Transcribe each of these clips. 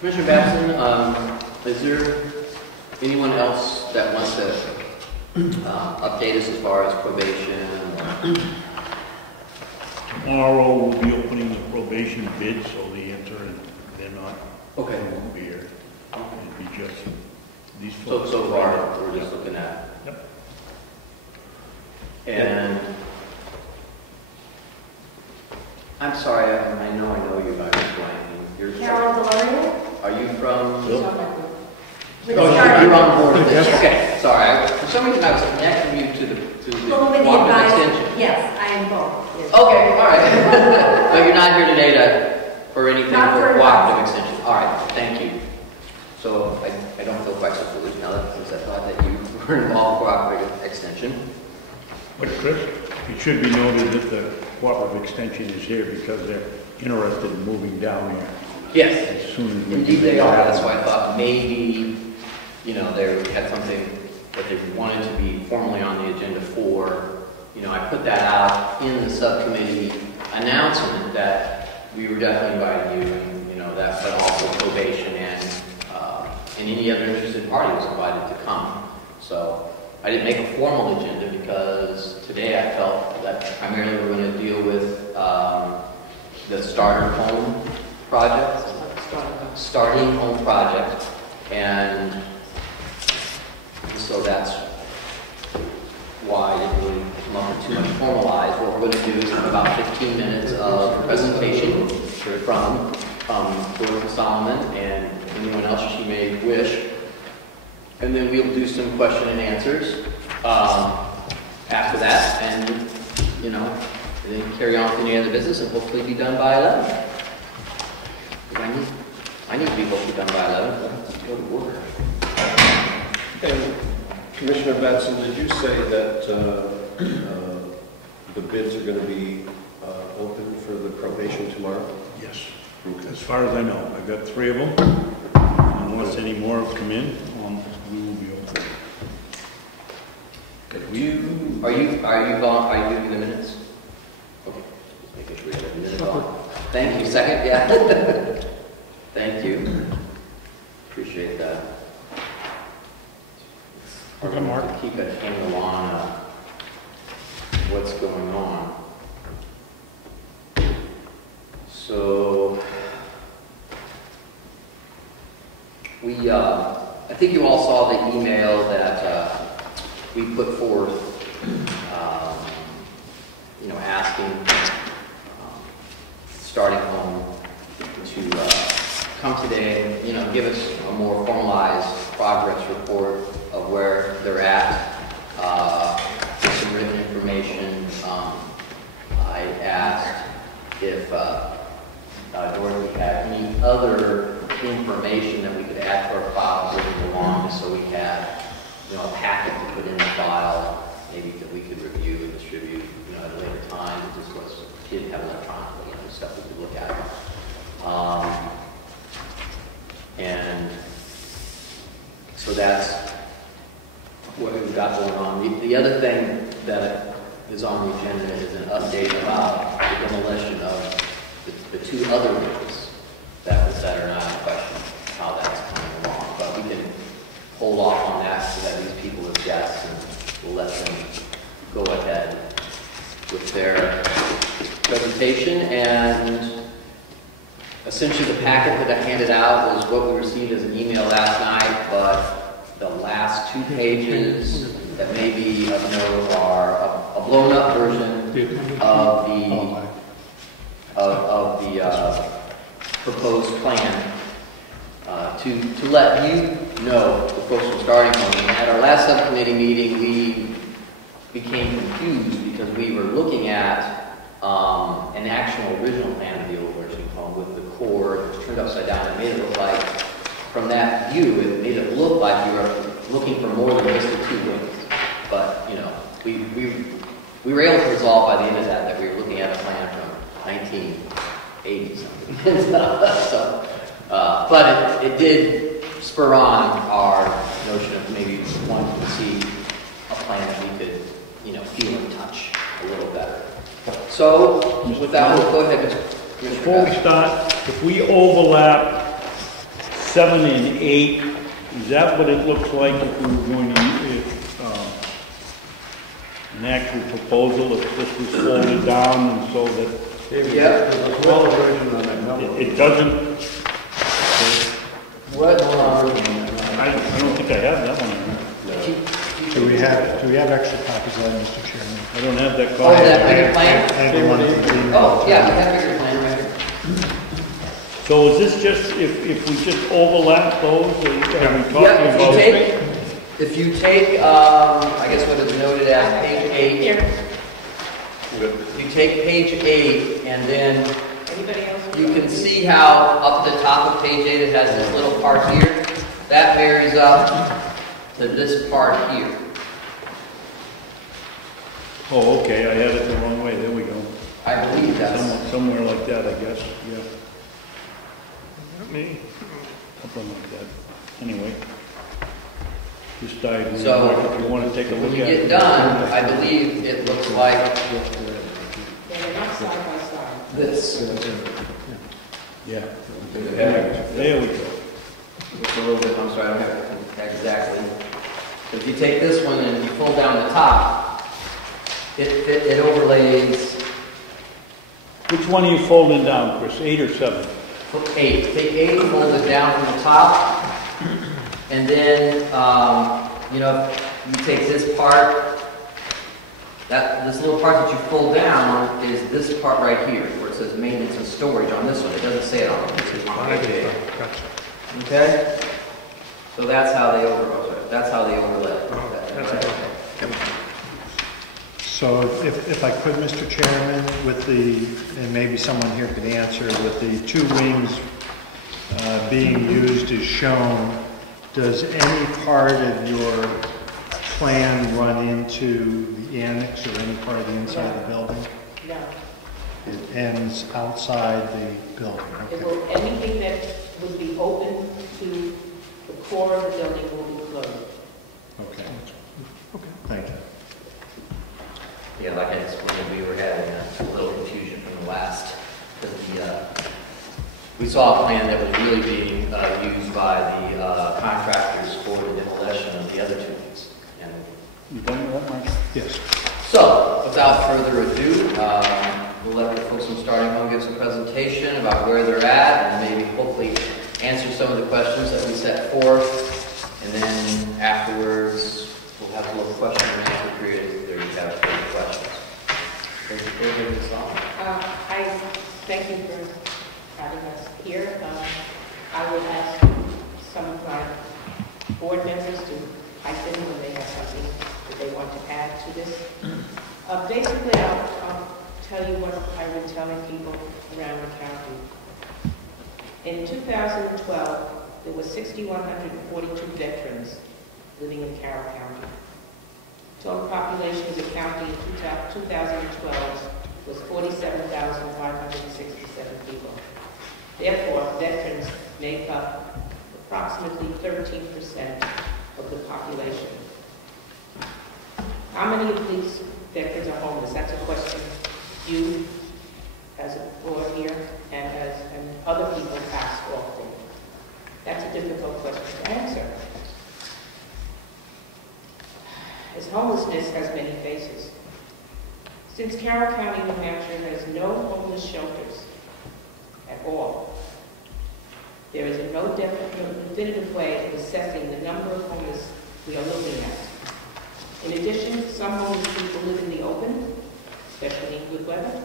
Commissioner Babson, is there anyone else that wants to update us as far as probation? Tomorrow we'll be opening the probation bid, so the intern, they're not, Okay. they won't be here. It'd be just these So folks. far, we're just looking at. Yep. And I'm sorry, I know you by this point. You're Carroll County. Are you from? Yep. Oh, you're on board with this. Okay, sorry. For some reason, I was connecting you to the cooperative extension. Yes, I am both. Yes. Okay, all right. But you're not here today for anything for cooperative extension. All right, thank you. So I don't feel quite so foolish now because I thought that you were involved in cooperative extension. But Chris, it should be noted that the cooperative extension is here because they're interested in moving down here. Yes, As soon as we indeed they can. are. That's why I thought maybe, you know, they had something that they wanted to be formally on the agenda for. You know, I put that out in the subcommittee announcement that we were definitely inviting you, and you know that, but also probation and any other interested party was invited to come. So I didn't make a formal agenda because today I felt that primarily we're going to deal with the starter home project, starting home project, and so that's why I didn't really come up with too much formalized. What we're going to do is have about 15 minutes of presentation from Dorothy Solomon and anyone else she may wish, and then we'll do some question and answers after that, and you know, and then carry on with any other business, and hopefully be done by 11. I need to be hopefully done by 11. Let's go to work. And Commissioner Batson, did you say that the bids are going to be open for the probation tomorrow? Yes. Okay. As far as I know, I've got 3 of them. Unless any more have come in, we will be open. Are you doing the minutes? Okay, just making sure we have a minute on. Thank you. Second, yeah. Thank you. Appreciate that. Okay, Mark. To keep a handle on what's going on. So I think you all saw the email that we put forth, you know, asking starting home to come today, you know, give us a more formalized progress report of where they're at, with some written information. I asked if Dorothy had any other information that we could add to our file moving along, just so we had, you know, a packet to put in the file, maybe that we could review and distribute, you know, at a later time. It just was, she didn't have electronically, you know, stuff we could look at. And so that's what we've got going on. The other thing that is on the agenda is an update about the demolition of the 2 other rooms that are not in question, how that's coming along. But we can hold off on that so that these people have guests, and we'll let them go ahead with their presentation. And essentially the packet that I handed out was what we received as an email last night, but the last 2 pages that may be of note are a blown up version of the proposed plan to let you know, the folks from Starting Home. At our last subcommittee meeting, we became confused because we were looking at an actual original plan of the old nursing home with the core. It was turned upside down. It made it look like, from that view, it made it look like we were looking for more than just the 2 wings. But, you know, we were able to resolve by the end of that we were looking at a plan from 1980 something. So, but it did spur on our notion of maybe wanting to see a plan that we could, you know, feel and touch a little better. So, with that, we'll go ahead. Before we start, if we overlap 7 and 8, is that what it looks like if we were going to, an actual proposal, if this was folded down and so that Yeah. There's a smaller version on that number. it doesn't, What, I don't think I have that one. Do we have extra copies of that, Mr. Chairman? I don't have that oh, copy. that bigger plan? I have the one that you Oh, emailed. yeah, we have bigger plan right here. So is this just, if we just overlap those, are we talking Yeah, about? if you take, I guess what is noted as page 8, Here. you take page 8 and then Anybody else? you can see how up the top of page 8 it has this little part here. That marries up to this part here. Oh, okay, I had it the wrong way, there we go. I believe that's, Somewhere like that, I guess, yeah. Something like that. Anyway. This diagram, So, if you want to take a when look you at it. get done, I believe it looks like They're not side by side. this. Yeah. There we go. It's a little bit, I'm sorry, I don't have it exactly. But if you take this one and you pull down the top, it overlays Which one are you folding down, Chris, 8 or 7? 8. Take 8, fold it down from the top, and then, you know, you take this part, this little part that you fold down is this part right here, where it says maintenance and storage on this one. It doesn't say it on it. It says Gotcha. Okay? So that's how they overlay. So if I could, Mr. Chairman, with the, and maybe someone here could answer, with the 2 wings being used as shown, does any part of your plan run into the annex or any part of the inside of the building? No. It ends outside the building, It okay. will, anything that would be open to the core of the building will be closed. Okay. Okay, thank you. Yeah, like I explained, we were having a little confusion from the last, because we saw a plan that was really being used by the contractors for the demolition of the other 2 wings. And You done with that, Mike? Yes. so, without further ado, we'll let the folks from Starting Home give some presentation about where they're at and maybe hopefully answer some of the questions that we set forth. And then afterwards, we'll have a little question and answer period if there you have further questions. I thank you for having us here. I will ask some of my board members to pipe in when they have something that they want to add to this. Basically, I'll tell you what I've been telling people around the county. In 2012, there were 6,142 veterans living in Carroll County. Total population of the county in 2012 was 47,567 people. Therefore, veterans make up approximately 13% of the population. How many of these veterans are homeless? That's a question you, as a board here, and other people ask often. That's a difficult question to answer. As homelessness has many faces. Since Carroll County, New Hampshire has no homeless shelters at all, there is no definitive way of assessing the number of homeless we are looking at. In addition, some homeless people live in the open, especially in good weather.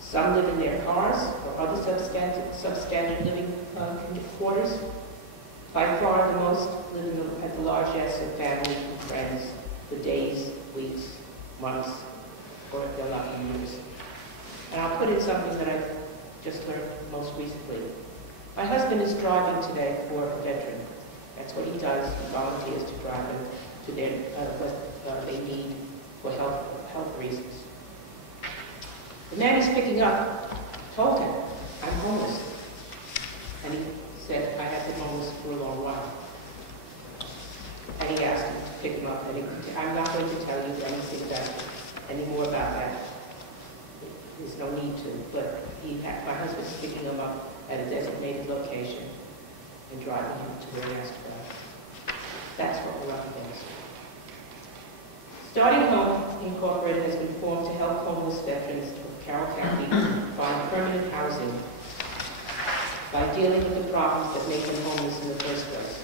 Some live in their cars or other substandard living quarters. By far, the most live at the largesse of family and friends for days, weeks, months, or if they're lucky, years. And I'll put in something that I've just learned most recently. My husband is driving today for a veteran. That's what he does. He volunteers to drive them to their what they need for health reasons. The man he's picking up told him, "I'm homeless," and he said, "I have been homeless for a long while." And he asked him to pick him up. And I'm not going to tell you any more about that. There's no need to. But my husband's picking him up at a designated location. be driving him to where he has to go. That's what we're up against. Starting Home Incorporated has been formed to help homeless veterans of Carroll County find permanent housing by dealing with the problems that make them homeless in the first place.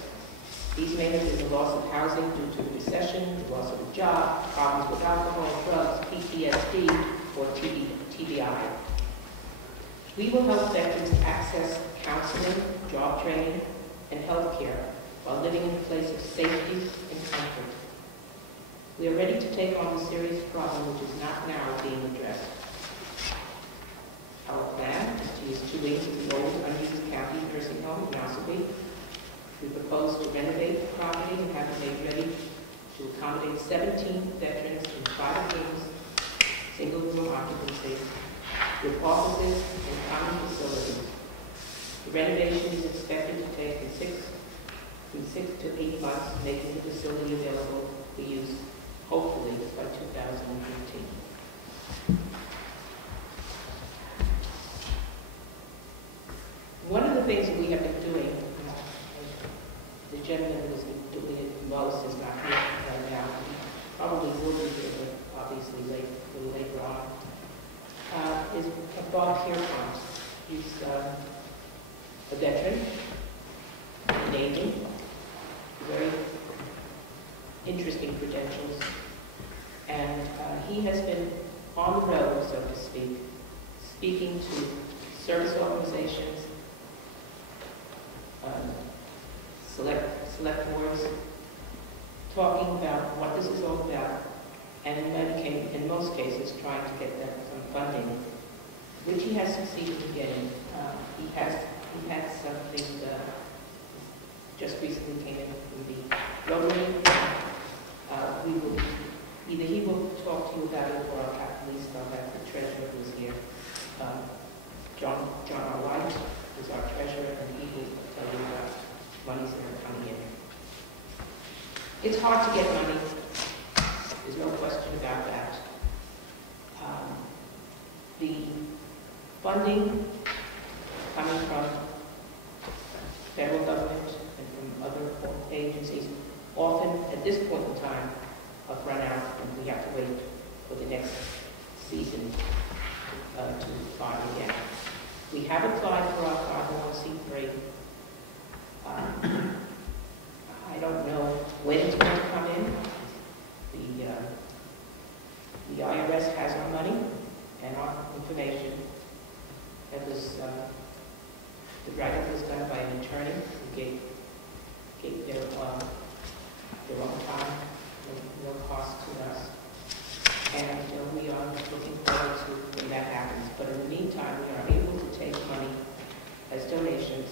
These may have been the loss of housing due to the recession, the loss of a job, problems with alcohol, drugs, PTSD, or TBI. We will help veterans access counseling, job training, and health care while living in a place of safety and comfort. We are ready to take on the serious problem which is not now being addressed. Our plan is to use 2 wings of the old unused county nursing home in Nassau. We propose to renovate the property and have it made ready to accommodate 17 veterans in 5 rooms, single-room occupancy, with offices and common facilities. The renovation is expected to take from 6 to 8 months, making the facility available for use, hopefully, by 2015. One of the things that we have been doing, the gentleman who has been doing it most is not here right now. He probably will be here, but obviously a little later on, is Bob Pierpont. He's a veteran, a Navy, very interesting credentials, and he has been on the road, so to speak, speaking to service organizations, select boards, talking about what this is all about, and in most cases trying to get them some funding, which he has succeeded in getting. He had something just recently came in from the Rotary. Either he will talk to you about it, or at least I'll have the treasurer who's here, John R. White, who's our treasurer, and he will tell you about monies that are coming in. It's hard to get money. There's no question about that. The funding coming from federal government and from other agencies often, at this point in time, have run out, and we have to wait for the next season to apply again. We have applied for our 501c3. I don't know when it's going to come in. The IRS has our money and our information. That was the write-up was done by an attorney who gave their own time, no cost to us. And we are looking forward to when that happens. But in the meantime, we are able to take money as donations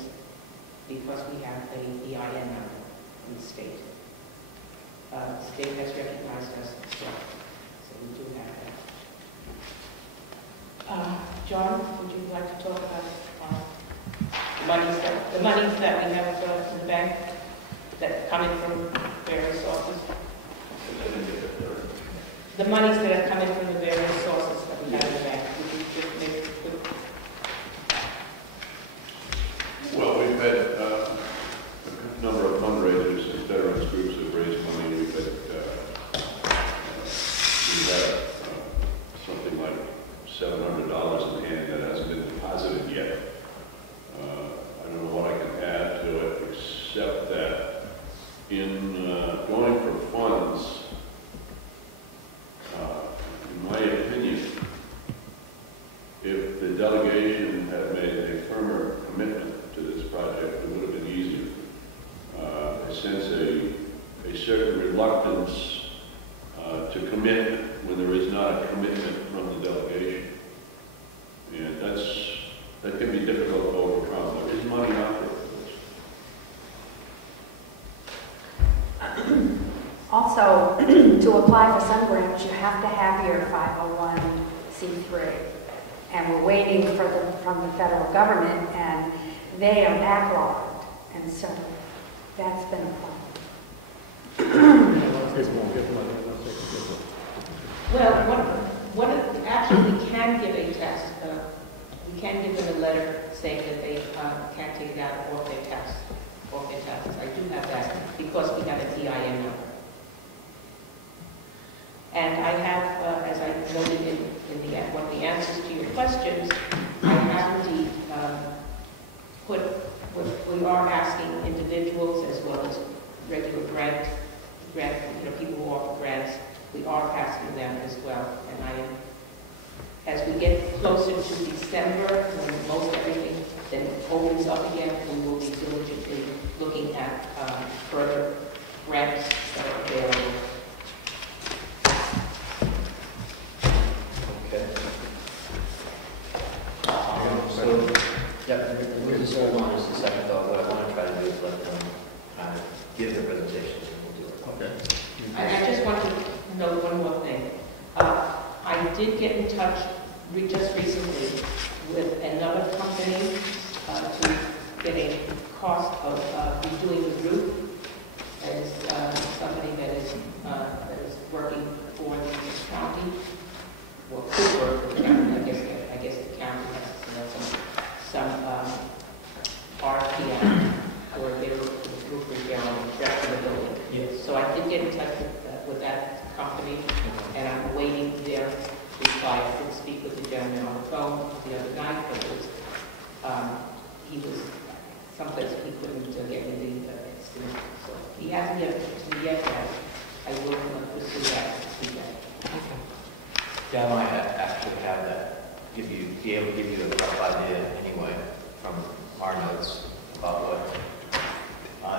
because we have an EIN number from the state. The state has recognized us as well, so we do have that. John, would you like to talk about the monies that we have in the bank that come in from various sources? The monies that are coming from the various sources that we have in the bank. Would you just make it quick? Well, we've had a number of fundraisers and veterans groups have raised money. We've had something like $700 in hand that hasn't been deposited yet. I don't know what I can add to it except that in going for funds, in my opinion, if the delegation had made a firmer commitment to this project, it would have been easier. I sense a certain reluctance to commit when there is not a commitment from the delegation. And that can be difficult to overcome. There is money out there for this. Also, to apply for some grants, you have to have your 501c3. And we're waiting from the federal government, and they are backlogged. And so that's been a problem. Well, actually, we can give a tax. We can give them a letter saying that they can't take it out off their tax because we have a TIN number. And I have, as I noted in one of the answers to your questions, I have indeed put what we are asking individuals as well as regular grant, people who offer grants, we are asking them as well. And as we get closer to December, when most everything then opens up again, we will be diligently looking at further grants that are available. Okay. So, yeah, we'll just hold on just a second though. What I want to try to do is let them kind of give their presentation and we'll do it. Okay. I just want to note one more thing. I did get in touch just recently with another company to get a cost of redoing the roof. As somebody that is working for the county, well, could work for the county. I guess the county has some RPM or their roof repair on the rest of the building. Yes. So I did get in touch with that company, and I'm awaiting their reply. I did speak with the gentleman on the phone the other night, but it was, he was someplace he couldn't get me the estimate. So he hasn't yet to me yet, but I will pursue that weekend. Yeah, I might actually have that. Be able to give you a rough idea anyway from our notes about what.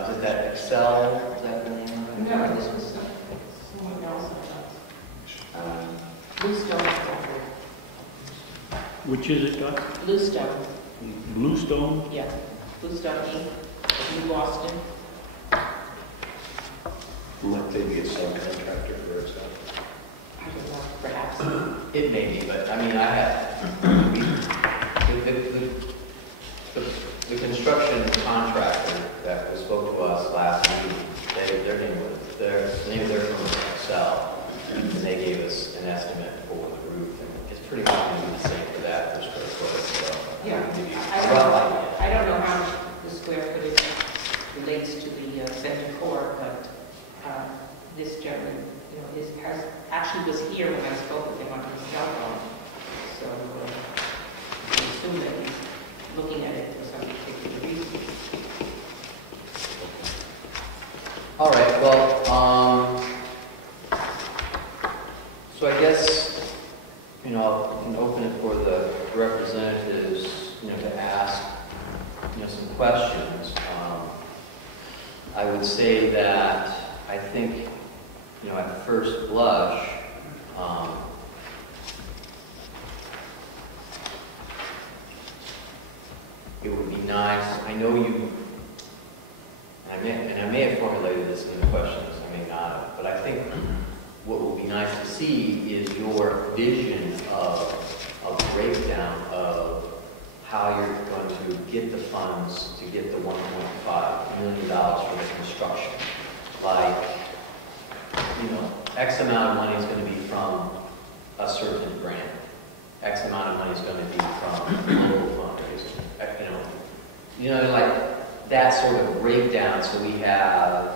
Is it that Excel? Is that the name of it? No, this was someone else. Bluestone. Which is it, Doc? Bluestone. Bluestone? Yeah. Bluestone Inc. New Boston. Like maybe a subcontractor for Excel. I don't know, perhaps. It may be, but I mean, I have the construction contractor that spoke to us last week. Their name of their firm was Excel, and they gave us an estimate for the roof, and it's pretty much going to be the same for that per square foot. So Yeah, I don't know how much the square footage relates to the center core, but this gentleman, actually was here when I spoke with him on his cell phone. So I assume that he's looking at it for some particular reason. all right, well, so I guess, we can open it for the representatives, to ask, some questions. I would say that I think, at first blush, it would be nice. I know you, and I may have formulated this in the questions, I may not have, but I think what would be nice to see is your vision of a breakdown of how you're going to get the funds to get the $1.5 million for the construction. Like, X amount of money is going to be from a certain grant. X amount of money is going to be from local fundraising. Like that sort of breakdown, so we have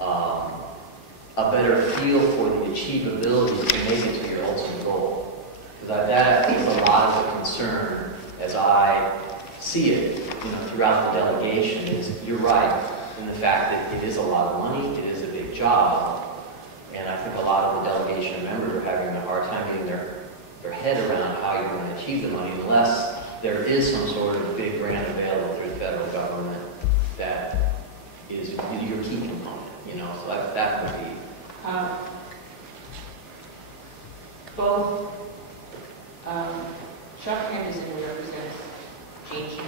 a better feel for the achievability to make it to your ultimate goal. Because that is a lot of the concern as I see it, throughout the delegation. Is you're right in the fact that it is a lot of money, it is a big job, and I think a lot of the delegation members are having a hard time getting their head around how you're going to achieve the money unless there is some sort of big grant available through the federal government that is your key component, so that would be. Both Chuck Henderson, who represents J.G.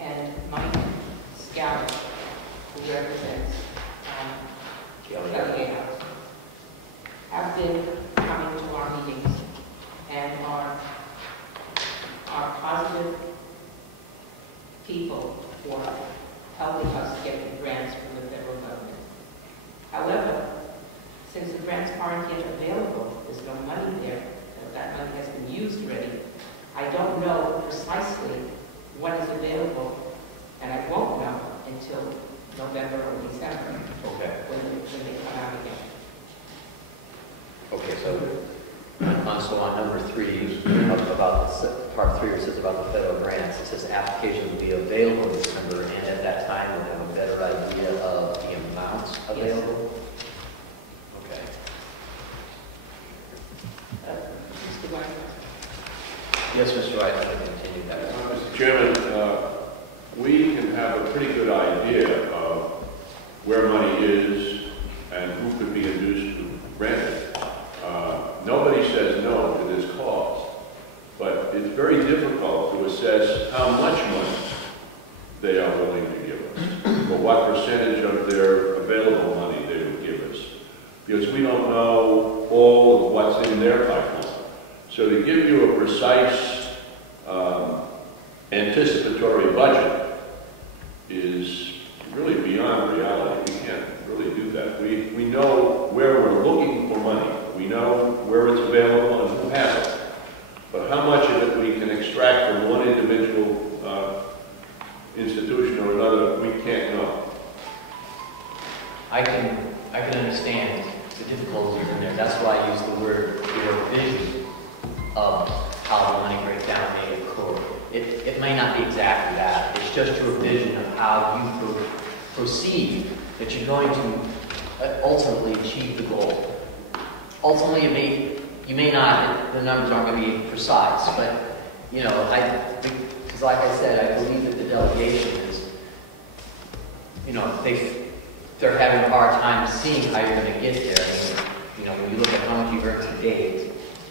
and Mike Scout, who represents Delegate House, have been coming to our meetings and are positive people for helping us get the grants from the federal government. However, since the grants aren't yet available, there's no money there, that money has been used already, I don't know precisely what is available, and I won't know until November or December. So on number 3, about the part 3, it says about the federal grants. It says applications will be available in December, and at that time we'll have a better idea of the amounts available. Okay. Mr. White? Yes, Mr. White, I'd like to continue that. Mr. Chairman, we can have a pretty good idea of where money is and who could be induced to grant it. Nobody says no to this cause, but it's very difficult to assess how much money they are willing to give us, or what percentage of their available money they would give us, because we don't know all of what's in their pipeline. So to give you a precise anticipatory budget is really beyond reality. We can't really do that. We know where we're looking for money. We know where it's available and who has it. But how much of it we can extract from one individual institution or another, we can't know. I can understand the difficulties in there. That's why I use the word vision of how the money breakdown may occur. It may not be exactly that. It's just your vision of how you perceive that you're going to ultimately achieve the goal. Ultimately, you may not, the numbers aren't going to be precise, but, you know, because like I said, I believe that the delegation is, you know, they're having a hard time seeing how you're going to get there. I mean, you know, when you look at how much you've earned to date,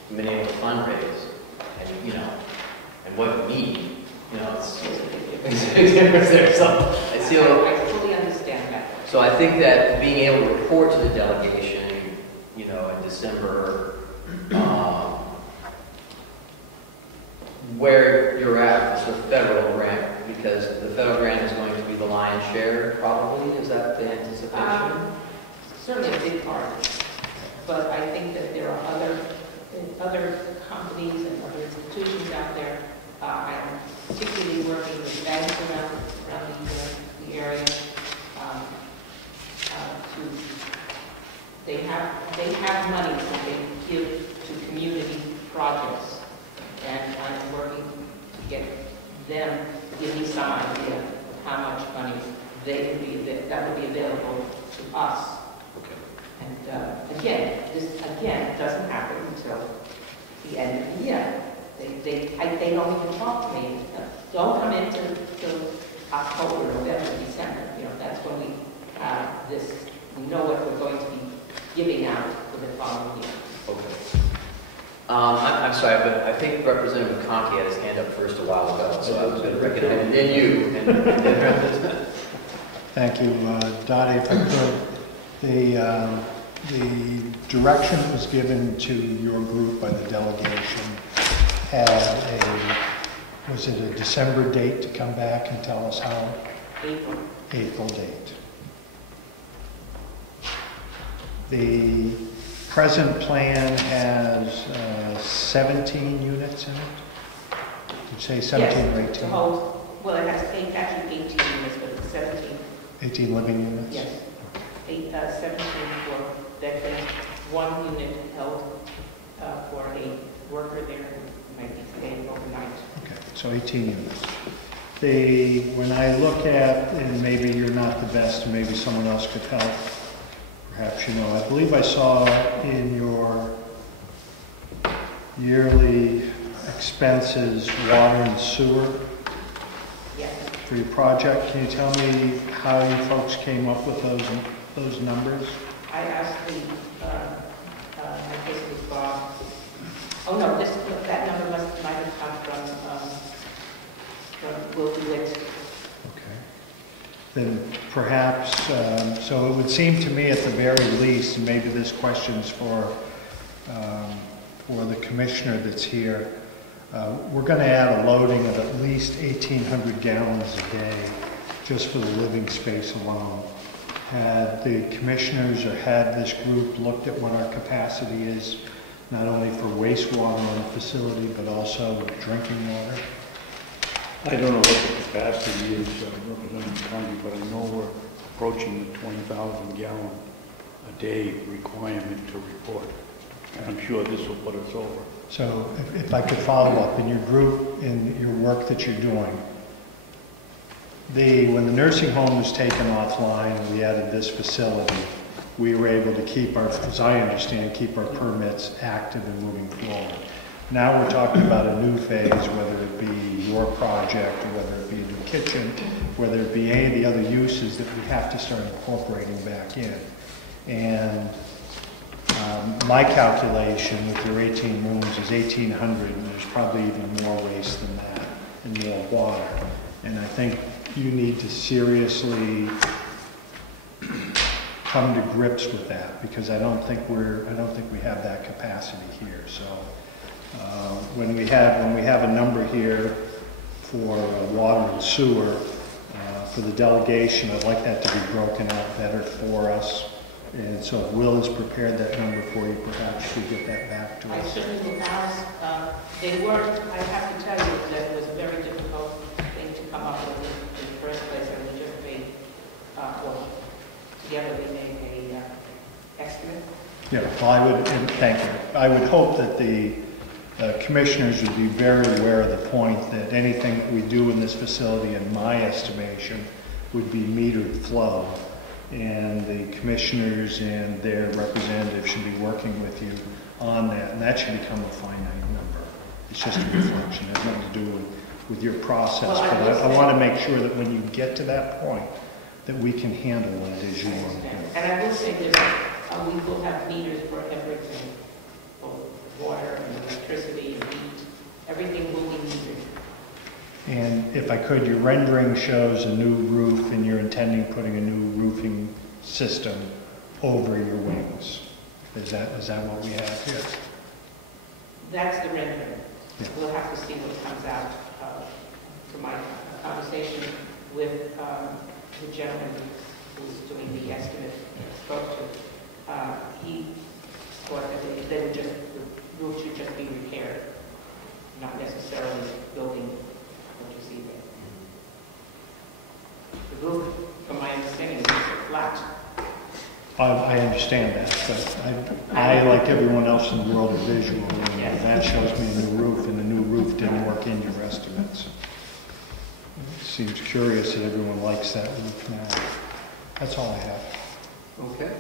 you've been able to fundraise, and, you know, and what you need, you know, it's there. So I see I fully understand that. So I think that being able to report to the delegation, you know, in December, where you're at with the federal grant, because the federal grant is going to be the lion's share, probably. Is that the anticipation? Certainly a big part, but I think that there are other companies and other institutions out there. I'm particularly working with banks around the area. They have money that they give to community projects, and I'm working to get them to give me some idea of how much money that would be available to us. Okay. And this doesn't happen until the end of the year. They don't even talk to me. Don't come in till October, November, December. You know, that's when we have this. We know what we're going to be giving out for the following year. Okay. I'm sorry, but I think Representative McConkey had his hand up first a while ago, so I was going to recognize him. And then you. And then Representative. Thank you. Dottie, if I could, the direction that was given to your group by the delegation had was it a December date to come back and tell us how? April date. The present plan has 17 units in it. Did you say 17 or 18? Well, it has actually 18 units, but it's 17. 18 living units? Yes. 17 for veterans, 1 unit held for a worker there who might be staying overnight. Okay, so 18 units. When I look at, and maybe you're not the best, maybe someone else could help, perhaps you know, I believe I saw in your yearly expenses, water and sewer Yes. for your project. Can you tell me how you folks came up with those numbers? I asked I guess it was Bob. Oh no, that number might have come from Will DeWitt. Okay. Then perhaps, so it would seem to me at the very least, and maybe this question's for the commissioner that's here, we're going to add a loading of at least 1,800 gallons a day just for the living space alone. Had the commissioners or had this group looked at what our capacity is, not only for wastewater on the facility, but also drinking water? I don't know what the capacity is, Representative County, but I know we're approaching the 20,000 gallon a day requirement to report. I'm sure this will put us over. So if I could follow up, in your group, in your work that you're doing, when the nursing home was taken offline and we added this facility, we were able to keep our, as I understand, keep our permits active and moving forward. Now we're talking about a new phase, whether it be your project or whether it be a new kitchen, whether it be any of the other uses that we have to start incorporating back in. And my calculation with your 18 rooms is 1,800, and there's probably even more waste than that and more water. And I think you need to seriously come to grips with that, because I don't think we have that capacity here. So when we have a number here for water and sewer for the delegation, I'd like that to be broken out better for us. And so if Will has prepared that number for you, perhaps you get that back to I us. certainly will ask. They weren't, I have to tell you that it was a very difficult thing to come up with in the first place. And we just made, together we made an estimate. Yeah, well, and thank you. I would hope that the commissioners would be very aware of the point that anything that we do in this facility, in my estimation, would be metered flow. And the commissioners and their representatives should be working with you on that, and that should become a finite number. It's just a reflection. It has nothing to do with your process. Well, but I want to make sure that when you get to that point, that we can handle it as you want to. And I will say this, we will have meters for everything, both water and electricity and heat. Everything will be metered. And if I could, your rendering shows a new roof, and you're intending putting a new roofing system over your wings. Is that what we have here? That's the rendering. Yeah. We'll have to see what comes out from my conversation with the gentleman who's doing the estimate I spoke to. He thought that they would just, the roof should just be repaired, not necessarily building what you see there. The roof, from my understanding, is flat. I understand that, but I, like everyone else in the world, are visual. And Yes. that shows me a new roof, and the new roof didn't work in your estimates. It seems curious that everyone likes that roof now. That's all I have. Okay.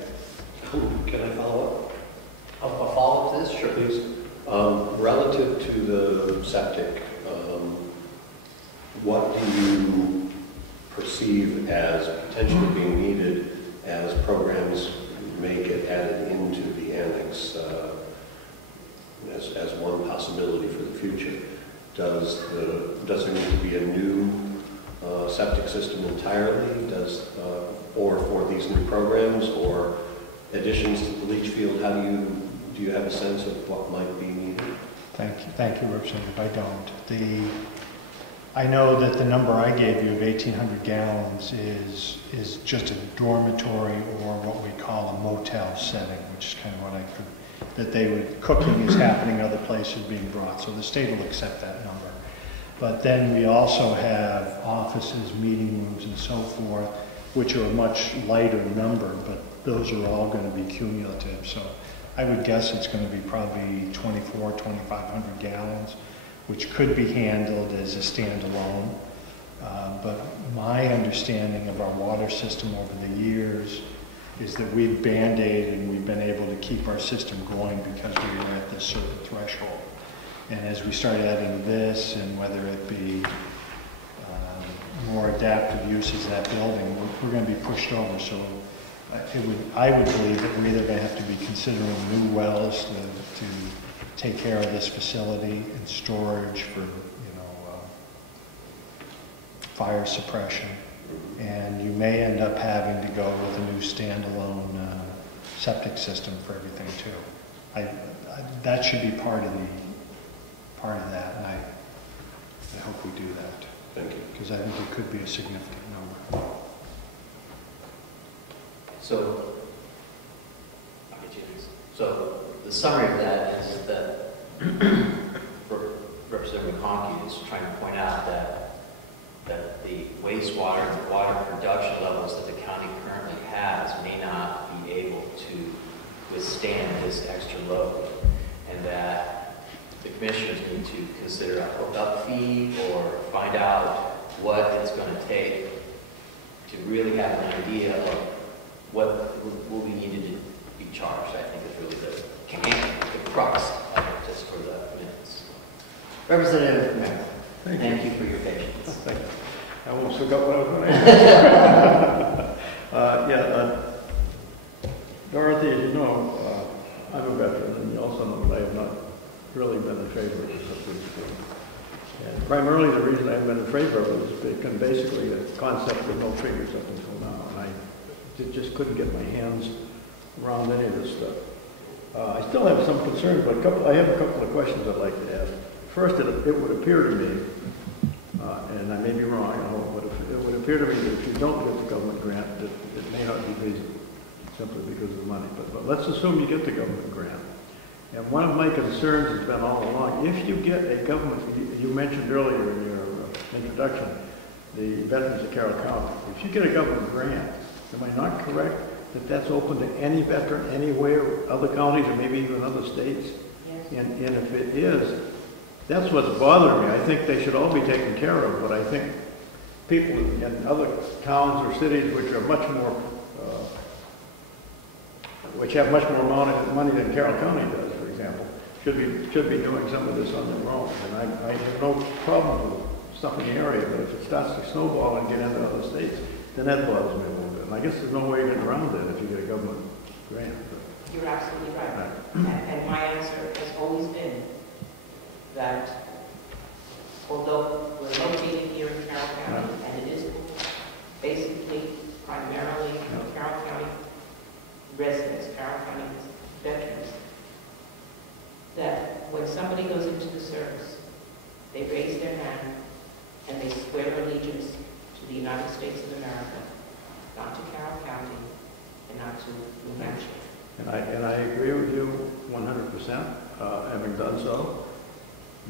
Can I follow A follow-up to this? Sure. up, please? Relative to the septic, what do you perceive as potentially being needed as programs may get added into the annex as one possibility for the future? Does there need to be a new septic system entirely? Or for these new programs or additions to the leach field? Do you have a sense of what might be needed? Thank you, Representative. I don't. I know that the number I gave you of 1,800 gallons is just a dormitory, or what we call a motel setting, which is kind of what I could, that cooking is happening, other places being brought, so the state will accept that number. But then we also have offices, meeting rooms, and so forth, which are a much lighter number, but those are all going to be cumulative. So I would guess it's going to be probably 2,500 gallons, which could be handled as a standalone. But my understanding of our water system over the years is that we've band-aided and we've been able to keep our system going because we were at this certain threshold. And as we start adding this, and whether it be more adaptive uses of that building, we're going to be pushed over. So I would believe that we're either going to have to be considering new wells to take care of this facility and storage for, fire suppression. And you may end up having to go with a new standalone septic system for everything too. That should be part of that, and I hope we do that. Thank you. Because I think it could be a significant number. So the summary of that is that Representative McConkey is trying to point out that the wastewater and water production levels that the county currently has may not be able to withstand this extra load. commissioners need to consider a hookup fee or find out what it's going to take to really have an idea of what will be needed to be charged. I think is really the crux of it, just for the minutes. Representative Merrill, thank you for your patience. Thank you. I almost forgot what I was going to ask. Dorothy, as you know, I'm a veteran, and you also know that I have not really been in favor of this up. And primarily the reason I've been in favor of it is because basically the concept with no figures up until now, and I just couldn't get my hands around any of this stuff. I still have some concerns, but I have a couple of questions I'd like to ask. First, it would appear to me, and I may be wrong, I hope, but it would appear to me that if you don't get the government grant, that it may not be feasible, simply because of the money. But let's assume you get the government grant. And one of my concerns has been all along, if you get a government, you mentioned earlier in your introduction, the veterans of Carroll County. If you get a government grant, am I not correct that that's open to any veteran anywhere, other counties or maybe even other states? Yes. And if it is, that's what's bothering me. I think they should all be taken care of, but I think people in other towns or cities which are much more, which have much more money than Carroll County does, for example, should be doing some of this on their own. And I have no problem with stuff in the area, but if it starts to snowball and get into other states, then that bothers me a little bit. And I guess there's no way to get around that if you get a government grant. You're absolutely right. And my answer has always been that although we're located here in Carroll County, and it is basically primarily Carroll County residents, Carroll County veterans, that when somebody goes into the service, they raise their hand and they swear allegiance to the United States of America, not to Carroll County and not to New Hampshire. And I agree with you 100%, having done so.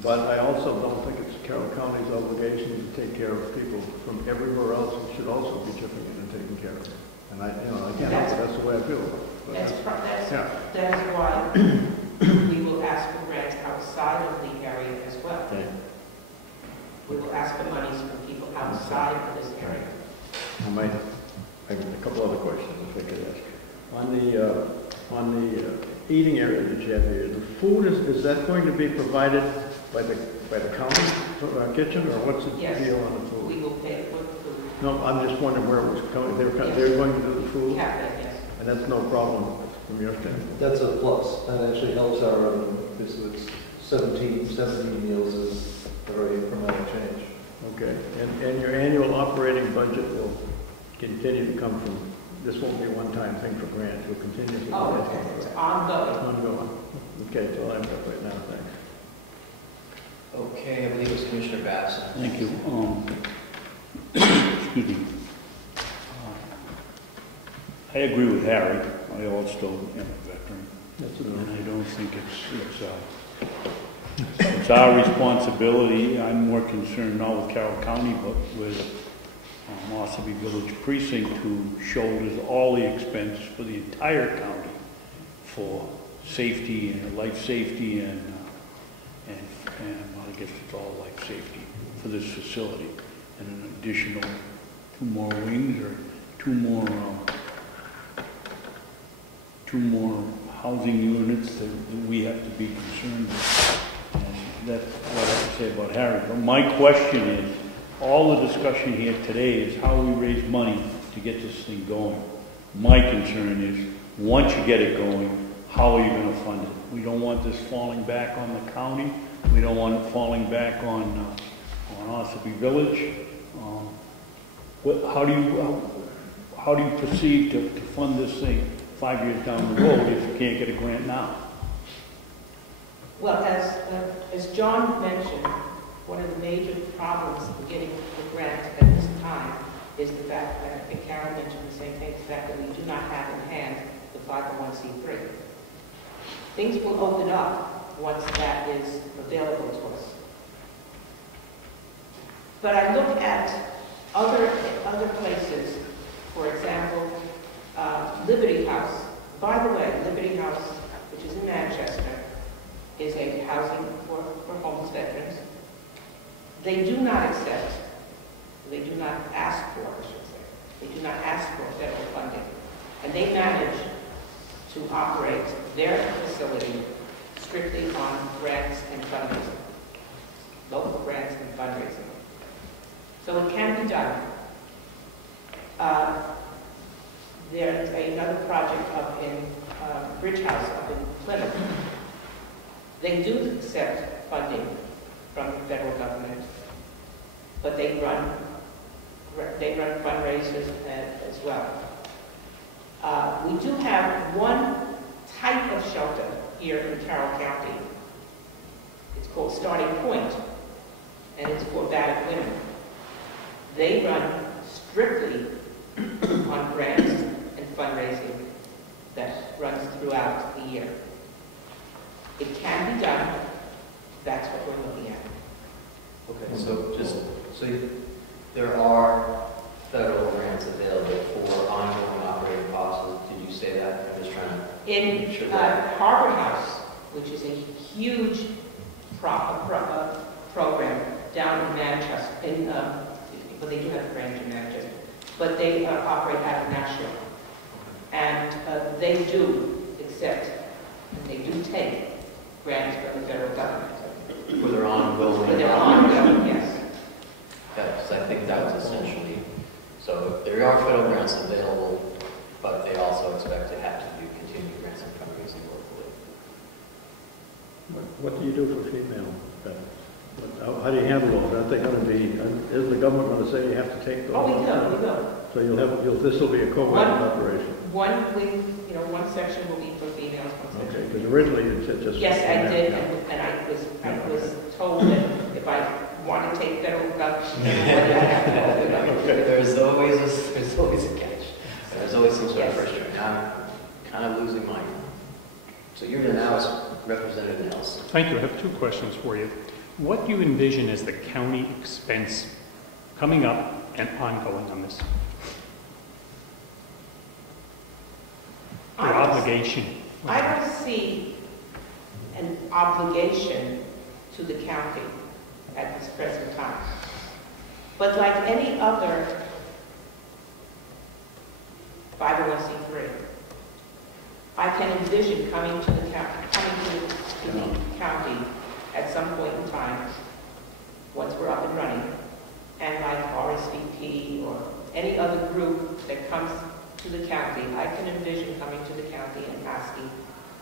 But I also don't think it's Carroll County's obligation to take care of people from everywhere else who should also be chipping in and taking care of them. And I can't help it. That's the way I feel about it. That is why we will ask for grants outside of the area as well. Okay. We will ask for monies from people outside of this area. I have a couple other questions, if I could ask. On the eating area that you have here, the food is that going to be provided by the county kitchen, or what's the deal on the food? We will pay for the food. No, I'm just wondering where it was coming. They're going to do the food, Cafe, yes. and that's no problem from your standpoint. That's a plus. That actually helps our, because it's 17 meals is a very incremental change. Okay, and your annual operating budget will continue to come from, this won't be a one-time thing for grants, will continue to. Oh, it's ongoing. Ongoing. Okay, that's all I've got right now, thanks. Okay, I believe it was Commissioner Babson. Thank you. Excuse me. I agree with Harry. I also am a veteran. And I don't think it's our responsibility. I'm more concerned not with Carroll County, but with Ossipee Village Precinct, who shoulders all the expense for the entire county for safety and life safety and I guess it's all life safety for this facility. And an additional 2 more wings or 2 more housing units that we have to be concerned with. And that's what I have to say about Harry. But my question is, all the discussion here today is how we raise money to get this thing going. My concern is, once you get it going, how are you going to fund it? We don't want this falling back on the county. We don't want it falling back on Ossipee Village. How do you proceed to fund this thing 5 years down the road if you can't get a grant now? Well, as John mentioned, one of the major problems in getting the grant at this time is the fact that, and Carol mentioned the same thing, the fact that we do not have in hand the 501c3. Things will open up once that is available to us. But I look at other places, for example, Liberty House. By the way, Liberty House, which is in Manchester, is a housing for homeless veterans. They do not accept, they do not ask for, I should say, they do not ask for federal funding. And they manage to operate their facility strictly on grants and fundraising, local grants and fundraising. So it can be done. There's another project up in Bridge House up in Plymouth. They do accept funding from the federal government, but they run fundraisers as well. We do have one type of shelter here in Carroll County. It's called Starting Point, and it's for battered women. They run strictly on grants and fundraising that runs throughout the year. It can be done. That's what we're looking at. Okay, so there are federal grants available for ongoing operating costs. Did you say that? I'm just trying to In make sure that. Harbor House, which is a huge program down in Manchester, but they do have a branch in Manchester, but they operate out of Nashville. And they do accept, and they do take grants from the federal government. For their ongoing. For their ongoing, yes. Because I think that was essentially, so there are federal grants available, but they also expect to have to do continued grants and fundraising locally. What do you do for female veterans? How do you handle those? Aren't they going to be, is the government going to say you have to take those? Oh, we will. So this will be a co-managed operation? One section will be for females, one section. Okay, because originally you said just... Yes, I did, and I was told that if I want to take federal government, There's always a catch. There's always some sort of pressure. Now I'm kind of losing mine. So you're now Representative Nelson. Thank you. I have two questions for you. What do you envision as the county expense coming up and ongoing on this? Or obligation? I would see an obligation to the county at this present time. But like any other 501c3, I can envision coming to the county at some point in time, once we're up and running, and like RSVP or any other group that comes to the county, I can envision coming to the county and asking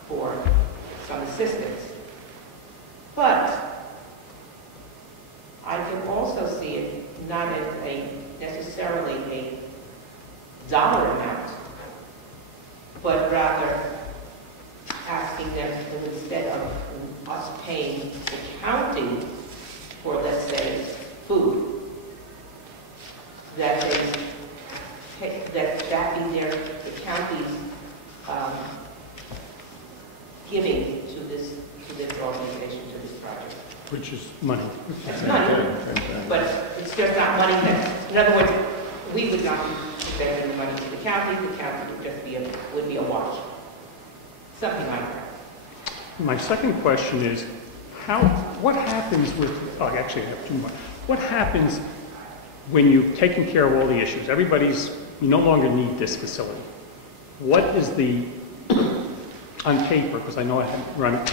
for some assistance. But I can also see it not as necessarily a dollar amount, but rather asking them to, instead of us paying the county for, let's say, food, that be the county's giving to this organization, to this project. Which is money. It's money, but it's just not money that, in other words, we would not be spending the money to the county would just be a wash. Something like that. My second question is, what happens with, actually I have two more. What happens when you've taken care of all the issues? You no longer need this facility. What is on paper, because I know I ran a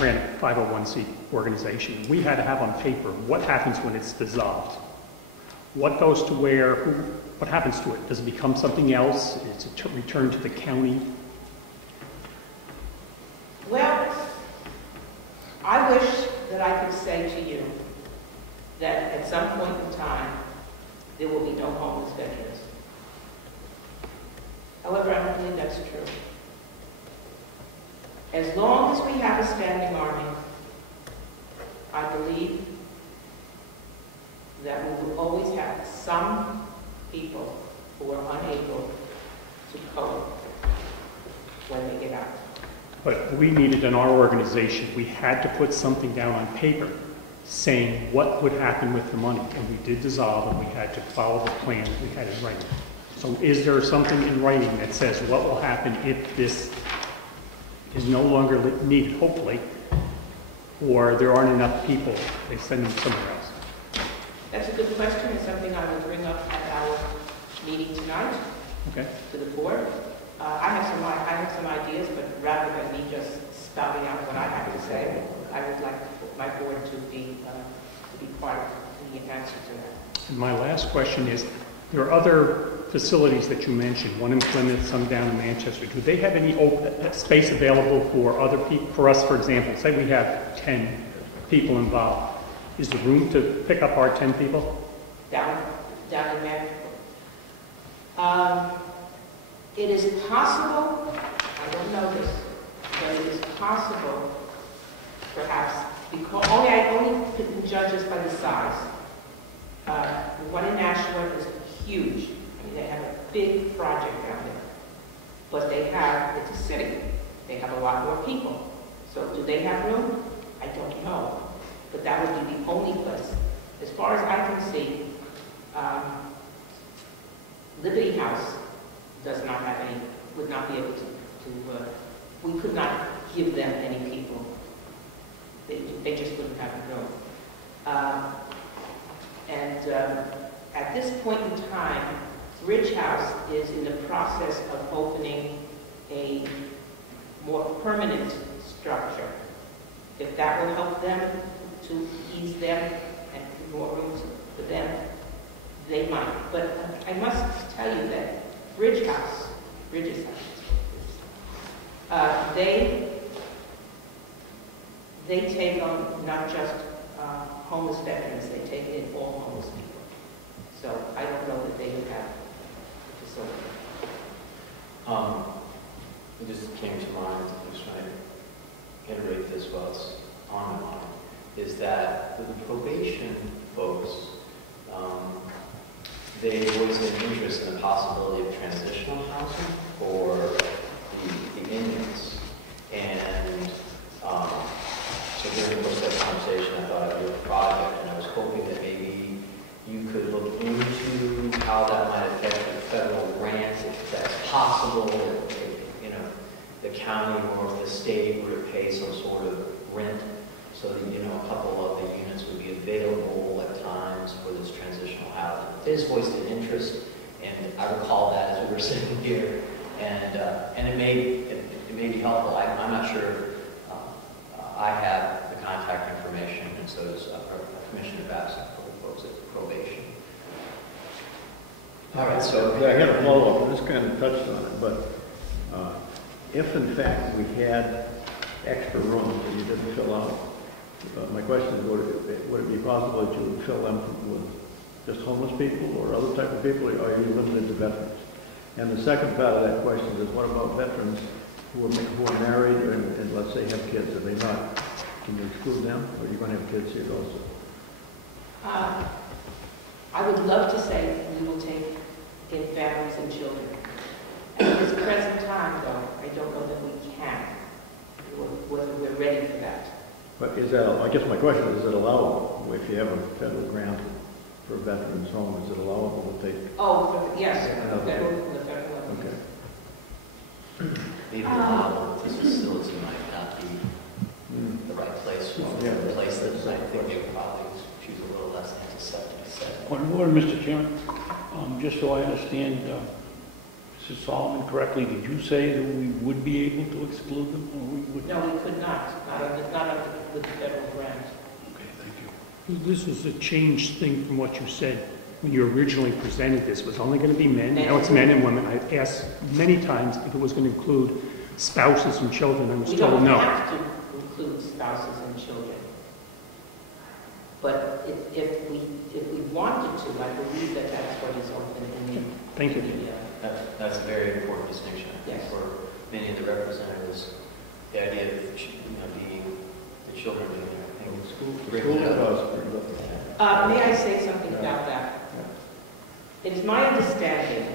501c organization, we had to have on paper, what happens when it's dissolved? What goes to where, what happens to it? Does it become something else? Is it returned to the county? Well, I wish that I could say to you that at some point in time, there will be no homeless veterans. However, I don't believe that's true. As long as we have a standing army, I believe that we will always have some people who are unable to cope when they get out. But we needed in our organization, we had to put something down on paper saying what would happen with the money. And we did dissolve, and we had to follow the plan that we had in writing. So is there something in writing that says what will happen if this is no longer needed, hopefully? or there aren't enough people, they send them somewhere else? That's a good question, and something I will bring up at our meeting tonight Okay. to the board. I have some ideas, but rather than me just spouting out what I have to say, I would like my board to be part of the answer to that. And my last question is, there are other facilities that you mentioned, one in Plymouth, some down in Manchester. Do they have any space available for other people? For us, for example, say we have 10 people involved. Is there room to pick up our 10 people? Down in Manchester. It is possible, I don't know this, but it is possible, perhaps, because I only can judge this by the size. The one in Nashua is huge. I mean, they have a big project down there. But it's a city. They have a lot more people. So do they have room? I don't know. But that would be the only place. As far as I can see, Liberty House does not have any, would not be able to we could not give them any people. They just wouldn't have the room. At this point in time, Ridge House is in the process of opening a more permanent structure. If that will help them to ease them and give more rooms for them, they might. But I must tell you that Ridge's House, they take on not just homeless veterans, they take in all homeless people. So I don't know that they would have a facility. It just came to mind, I'm just trying to iterate this while it's on my mind, is that for the probation folks, they voiced an interest in the possibility of transitional housing for the inmates. And so during the course of that conversation, I thought I'd do a project, and I was hoping that maybe you could look into how that might affect the federal grants, if that's possible, if the county or the state would pay some sort of rent so that, a couple of the units would be available at times for this transitional housing. They just voiced an interest, and I recall that as we were sitting here, and it may be helpful. I'm not sure. I have the contact information, and so does Commissioner Babson for the folks at probation. All right, so I had a follow-up, and this kind of touched on it, but if in fact we had extra rooms that you didn't fill out, my question is, would it be possible that you would fill them with just homeless people or other type of people, or are you limited to veterans? And the second part of that question is, what about veterans who are married and let's say have kids? Are they not? Can you exclude them, or are you going to have kids here also? I would love to say we will take in families and children. At this present time, though, I don't know that we can, whether we're ready for that. But is that, I guess my question is it allowable? If you have a federal grant for a veteran's home, is it allowable to take? Oh, yes, the federal level. Okay. maybe allowable, this facility might not be the right place for the place that I think they would probably choose a little less antiseptic. Point of order, Mr. Chairman. Just so I understand, Mrs. Solomon correctly, did you say that we would be able to exclude them, or we would? No, we could not with the federal grant. Okay, thank you. This is a changed thing from what you said when you originally presented this. It was only going to be men. Now it's men and women. I asked many times if it was going to include spouses and children. I was told no. We don't have to include spouses and children. But if we wanted to, I believe that that's what is open in the... Thank you. That's a very important distinction. I think Yes. for many of the representatives, the idea of the children being may I say something about that? It is my understanding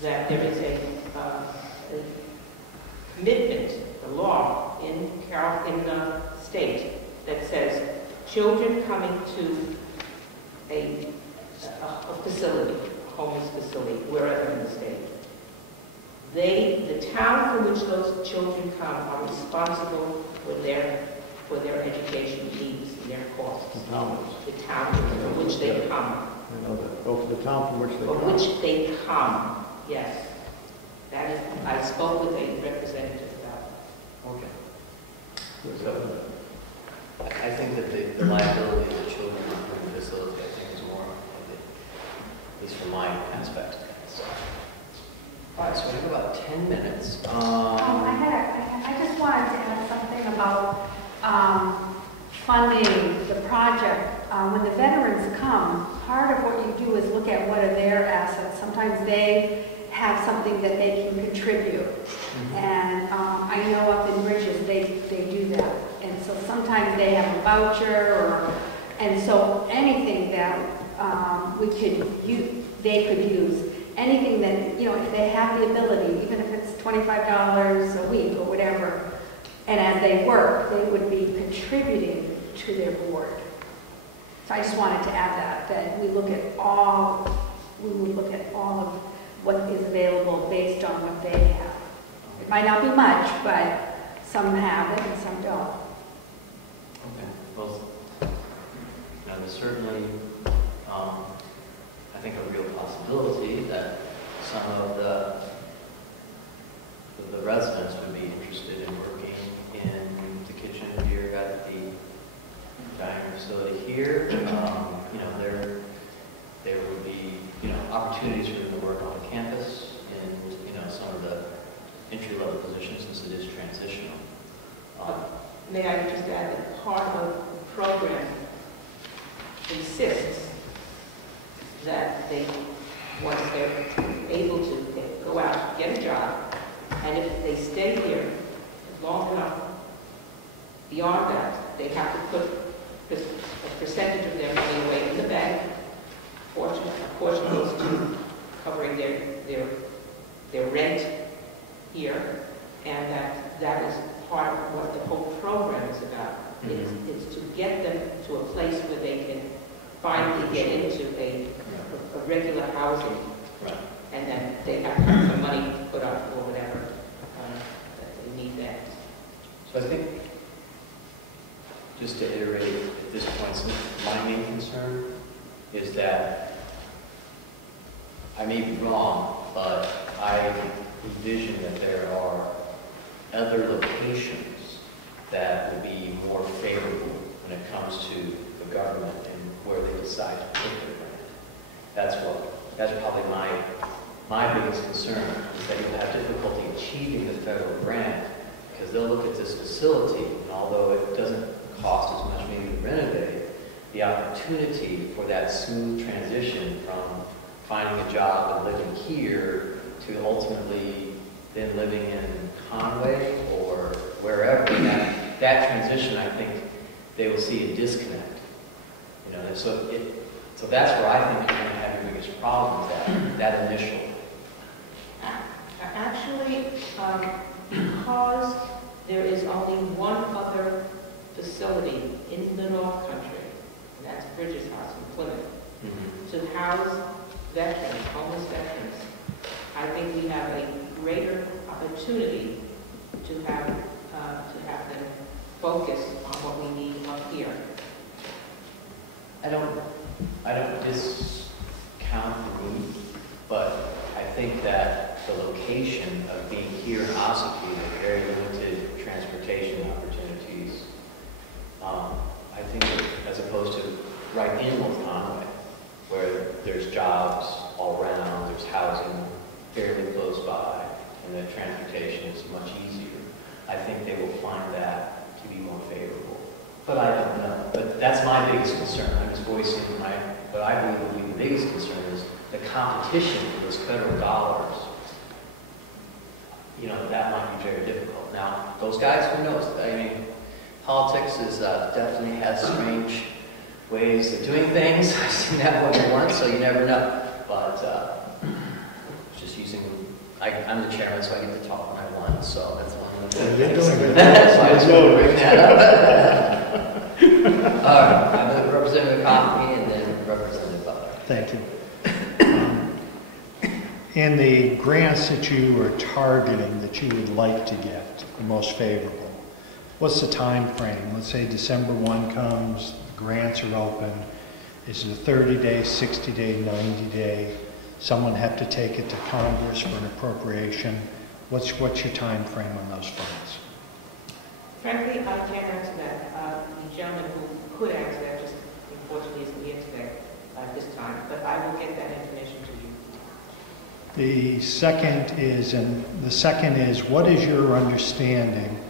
that there is a commitment, a law in the state that says children coming to a facility, a homeless facility, wherever in the state, the town from which those children come are responsible for for their education needs and their costs. The town from which they come. You know, go for the town from which they From come. which they come, yes. That is, I spoke with a representative about it. Okay. So, I think that the liability of the children in the facility, I think, is more, at least from my aspect. So. All right, so we have about 10 minutes. I just wanted to add something about funding the project. When the veterans come, part of what you do is look at what are their assets. Sometimes they have something that they can contribute. And I know up in Bridges, they do that. And so sometimes they have a voucher, and so anything that they could use. Anything that, you know, if they have the ability, even if it's $25 a week or whatever, and as they work, they would be contributing to their board. So I just wanted to add that we would look at all of what is available based on what they have. It might not be much, but some have it and some don't. Okay. Well, now there's certainly, I think, a real possibility that some of the residents would be interested in working in the kitchen here at the dining facility here. You know, there would be, you know, opportunities for them to work on campus in, you know, some of the entry-level positions since it is transitional. May I just add that part of the program insists that they, once they're able to go out, get a job, and if they stay here long enough, beyond that, they have to put a percentage of their money away in the bank. A portion goes to covering their rent here, and that is part of what the whole program is about. It's to get them to a place where they can finally get into a regular housing, and then they have to have some money put up or whatever that they need that. So I think, just to iterate at this point, my main concern is that I may be wrong, but I envision that there are other locations that will be more favorable when it comes to the government and where they decide to put their grant. That's probably my biggest concern, is that you'll have difficulty achieving the federal grant because they'll look at this facility, and although it doesn't cost as much maybe to renovate, the opportunity for that smooth transition from finding a job and living here to ultimately then living in Conway or wherever, that transition, I think they will see a disconnect. You know, and so that's where I think you're going to have your biggest problem, that initial. Actually, because there is only one other facility in the North Country, and that's Bridges House in Plymouth, to house veterans, homeless veterans, I think we have a greater opportunity to have them focus on what we need up here. I don't discount the need, but I think that the location of being here in Ossipee with very limited transportation opportunities, I think as opposed to right in North Conway, where there's jobs all around, there's housing fairly close by, and the transportation is much easier, I think they will find that to be more favorable. But I don't know. But that's my biggest concern. I'm just voicing what I believe will be the biggest concern is the competition for those federal dollars. You know, that might be very difficult. Now, those guys, who knows? I mean, politics is definitely has strange ways of doing things. I've seen that more than once, so you never know. But just using, I'm the chairman, so I get to talk when I want. So that's one of the things. You're doing it. So I just want to bring that up. All right, I'm Representative Coffey and then Representative Butler. Thank you. In the grants that you are targeting that you would like to get, the most favorable, what's the time frame? Let's say December 1 comes, the grants are open. Is it a 30-day, 60-day, 90-day? Someone have to take it to Congress for an appropriation? What's your time frame on those funds? Frankly, I can't answer that. The gentleman who could answer that just unfortunately isn't here today at this time, but I will get that information to you. The second is, what is your understanding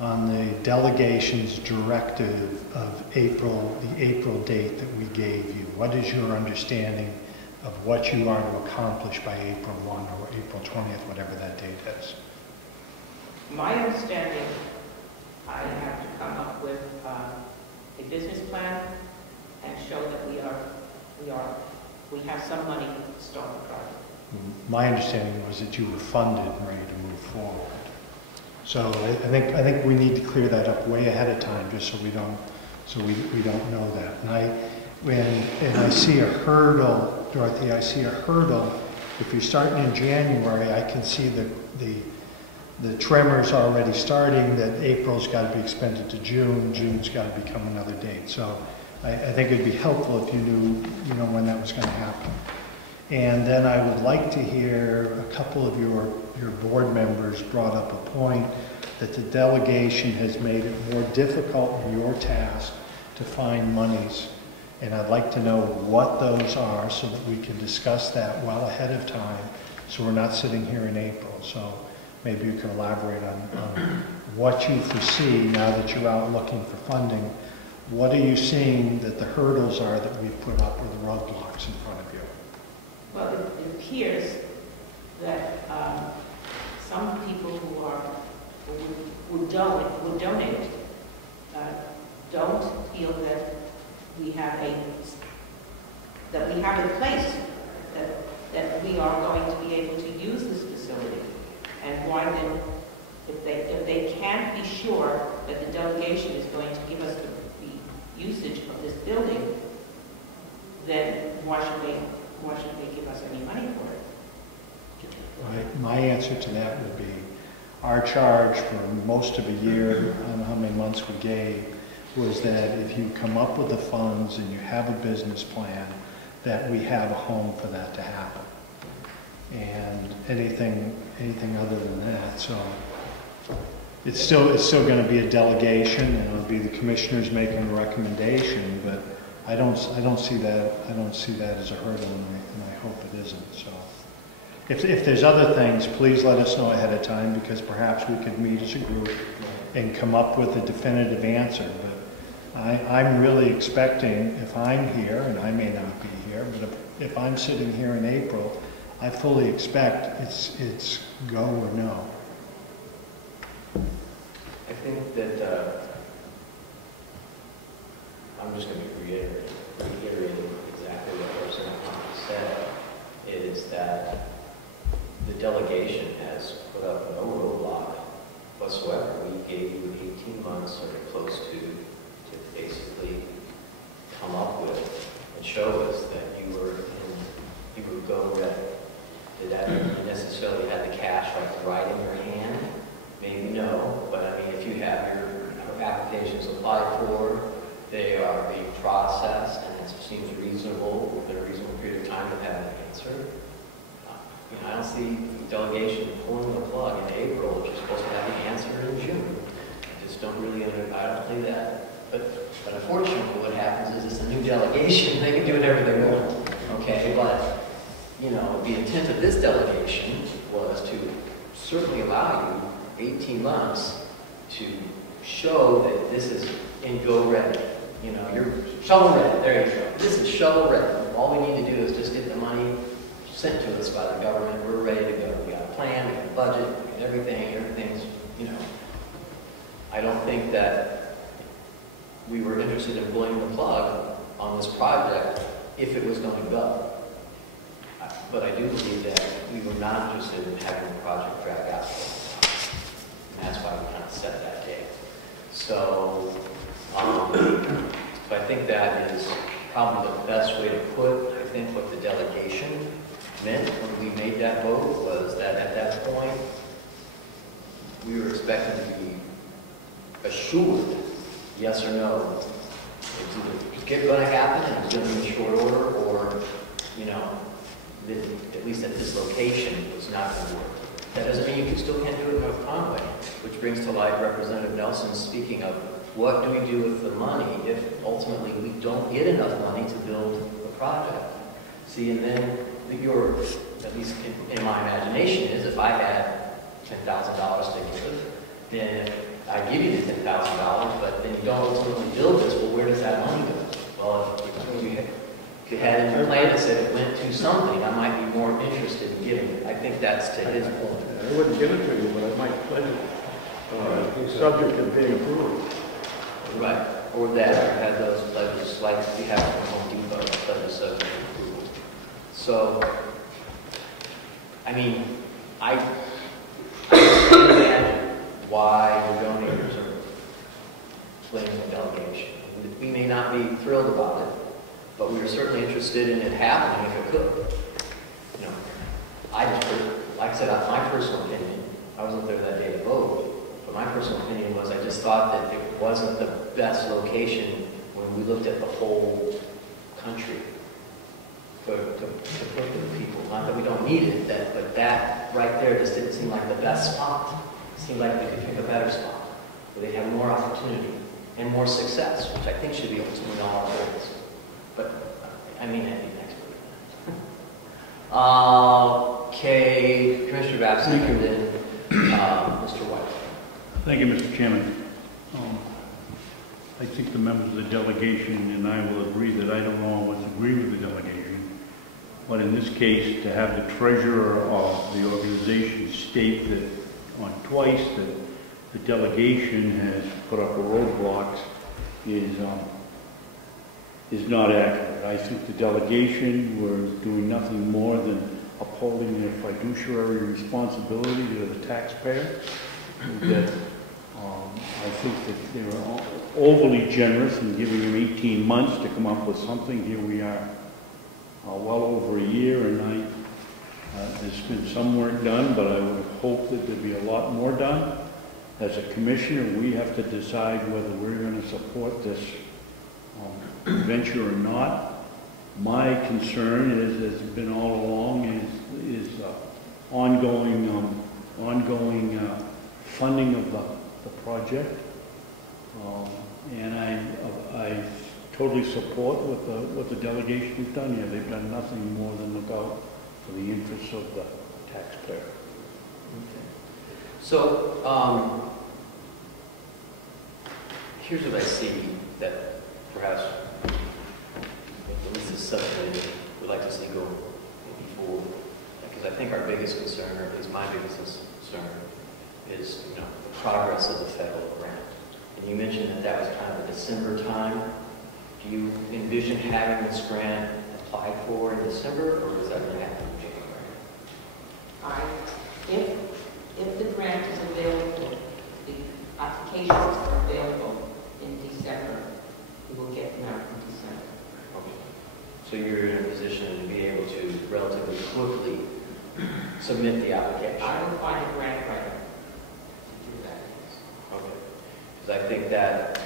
on the delegation's directive of the April date that we gave you? What is your understanding of what you are to accomplish by April 1 or April 20th, whatever that date is? My understanding, I have to come up with a business plan and show that we have some money to start the project. My understanding was that you were funded and ready to move forward. So I think we need to clear that up way ahead of time, just so we don't know that. And I see a hurdle, Dorothy. I see a hurdle. If you're starting in January, I can see the tremors already starting. That April's got to be expended to June. June's got to become another date. So I think it'd be helpful if you knew, when that was going to happen. And then I would like to hear a couple of your board members brought up a point that the delegation has made it more difficult in your task to find monies. And I'd like to know what those are so that we can discuss that well ahead of time, so we're not sitting here in April. So maybe you can elaborate on what you foresee now that you're out looking for funding. What are you seeing that the hurdles are that we've put up, or the roadblocks in front of you? Well, it appears that some people who would donate don't feel that we have a place that we are going to be able to use this facility. And why then, if they can't be sure that the delegation is going to give us the usage of this building, then why should they give us any money for it? My answer to that would be, our charge for most of a year, I don't know how many months we gave, was that if you come up with the funds and you have a business plan, that we have a home for that to happen. And anything other than that, so it's still going to be a delegation, and it'll be the commissioners making a recommendation, but I don't see that as a hurdle, and I hope it isn't. So if there's other things, please let us know ahead of time, because perhaps we could meet as a group and come up with a definitive answer. But I'm really expecting, if I'm here, and I may not be here, but if I'm sitting here in April, I fully expect it's go or no. I think that I'm just going to be reiterating exactly what Representative said, is that the delegation has put up no roadblock whatsoever. We gave you 18 months or close to basically come up with and show us that you would go ready. Did that mean you necessarily had the cash right in your hand? Maybe no, but I mean, if you have your applications applied for, they are being processed, and it seems reasonable, within a reasonable period of time, to have an answer. I don't see the delegation pulling the plug in April if you're supposed to have the answer in June. I just don't really, I don't think that. But unfortunately, what happens is it's a new delegation. They can do whatever they want, okay? But, the intent of this delegation was to certainly allow you 18 months to show that this is in go ready. You're shovel ready. There you go. This is shovel ready. All we need to do is just get the money sent to us by the government. We're ready to go. We got a plan, we got a budget, we got everything. Everything's, I don't think that we were interested in pulling the plug on this project if it was going to go. But I do believe that we were not interested in having the project drag out for a long time. And that's why we kind of set that date. So I think that is probably the best way to put, I think, what the delegation meant when we made that vote, was that at that point, we were expecting to be assured, yes or no, it's either going to happen and it's going to be in short order, or, you know, at least at this location, it's not going to work. That doesn't mean you still can't do it in North Conway, which brings to light Representative Nelson speaking of what do we do with the money if ultimately we don't get enough money to build the project. See, and then your, at least in my imagination, is if I had $10,000 to give, then I give you the $10,000, but then you don't ultimately build this, well, where does that money go? Well, if you had in your plan that said it went to something, I might be more interested in giving it. I think that's to his point. I wouldn't give it to you, but I might pledge it, subject to being approved. Right, or that, or had those pledges, like we have from Home Depot, pledges subject to approval. So, I mean, I can't imagine why the donors are claiming a delegation. We may not be thrilled about it, but we are certainly interested in it happening if it could. You know, I just, like I said, my personal opinion, I wasn't there that day to vote, but my personal opinion was I just thought that it wasn't the best location when we looked at the whole country to put the people. Not that we don't need it, but that right there just didn't seem like the best spot. It seemed like we could pick a better spot where they'd have more opportunity and more success, which I think should be ultimately all our goals. But I mean, I'd be an expert. Okay, Commissioner Babson, and then Mr. White. Thank you, Mr. Chairman. I think the members of the delegation and I will agree that I don't always agree with the delegation, but in this case, to have the treasurer of the organization state that on twice that the delegation has put up roadblocks is not accurate. I think the delegation were doing nothing more than upholding their fiduciary responsibility to the taxpayer. That I think that they were overly generous in giving them 18 months to come up with something. Here we are, well over a year, and there's been some work done, but I would hope that there'd be a lot more done. As a commissioner, we have to decide whether we're going to support this venture or not. My concern is, has been all along, is ongoing funding of the project, and I totally support what the delegation has done here. They've done nothing more than look out for the interests of the taxpayer. Okay. So here's what I see that perhaps at least this subcommittee would like to see go forward, because I think our biggest concern, or at least my biggest concern, is the progress of the federal grant. And you mentioned that was kind of a December time. Do you envision having this grant applied for in December, or is that going to happen in January? If the grant is available, the applications are available in December, we will get them out in December. Okay. So you're in a position to be able to relatively quickly submit the application? I will find a grant writer to do that. Okay. Because I think that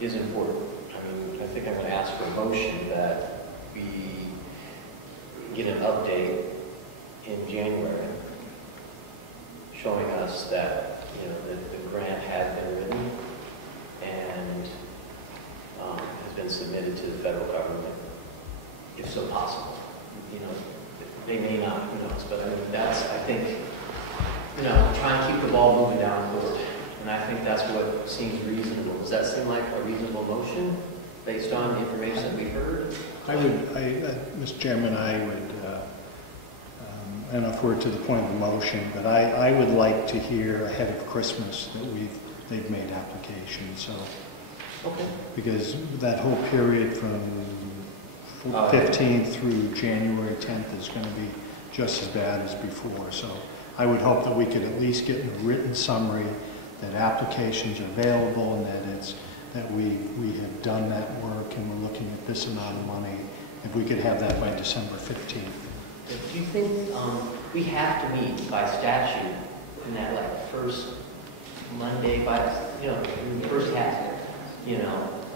is important. I mean, I think I'm going to ask for a motion that we get an update in January showing us that, the grant had been written and has been submitted to the federal government, if so possible. They may not, who knows, but I mean, that's, I think, try and keep the ball moving down court. And I think that's what seems reasonable. Does that seem like a reasonable motion based on the information that we've heard? Mr. Chairman, I would, I don't know if we're to the point of the motion, but I would like to hear ahead of Christmas that they've made applications. So, okay. Because that whole period from 15th through January 10th is going to be just as bad as before. So I would hope that we could at least get a written summary that applications are available and that we have done that work and we're looking at this amount of money. If we could have that by December 15th. Do you think we have to meet by statute in that first Monday by, the first half,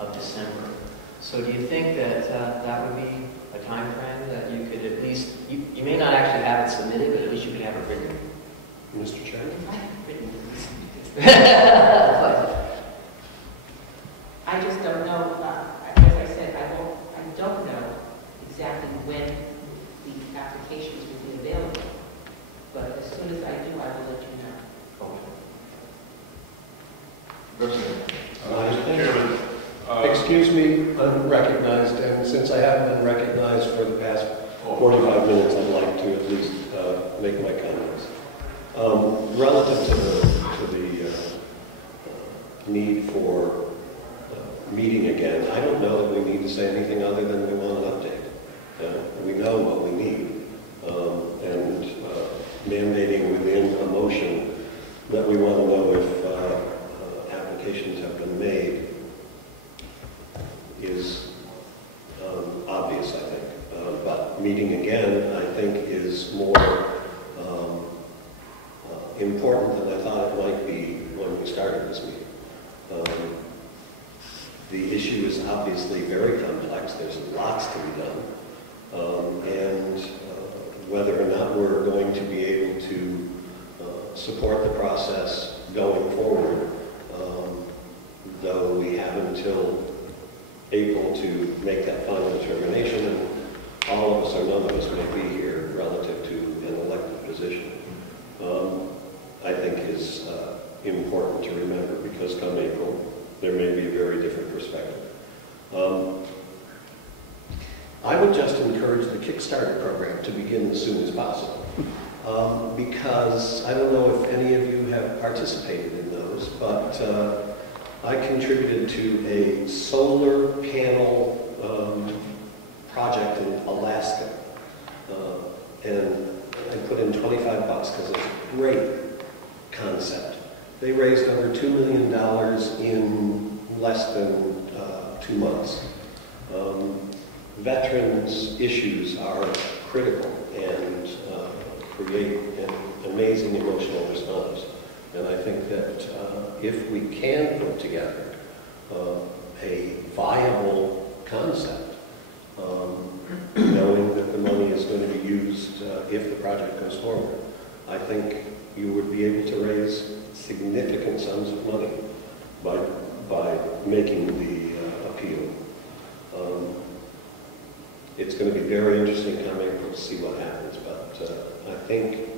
of December. So do you think that that would be a time frame that you could at least, you may not actually have it submitted, but at least you could have it written? Mr. Chairman? I just don't know, as I said, I don't know exactly when the applications will be available. But as soon as I do, I will let you know. Mr. Chairman, Excuse me, unrecognized, and since I haven't been recognized for the past 45 minutes, I'd like to at least make my comments. Relative to the need for meeting again, I don't know that we need to say anything other than we want an update. We know what we need, and mandating within a motion that we want to know if applications have been made is obvious, I think. But meeting again, I think, is more important than I thought it might be when we started this meeting. The issue is obviously very complex. There's lots to be done. And whether or not we're going to be able to support the process going forward, though we have until April to make that final determination, and all of us or none of us may be here relative to an elected position, I think is important to remember, because come April, there may be a very different perspective. I would just encourage the Kickstarter program to begin as soon as possible, because I don't know if any of you have participated in those, but I contributed to a solar panel project in Alaska, and I put in $25 because it's a great concept. They raised over $2 million in less than 2 months. Veterans' issues are critical and create an amazing emotional response. And I think that if we can put together a viable concept, knowing that the money is going to be used if the project goes forward, I think you would be able to raise significant sums of money by making the appeal. It's going to be very interesting come April to see what happens, but I think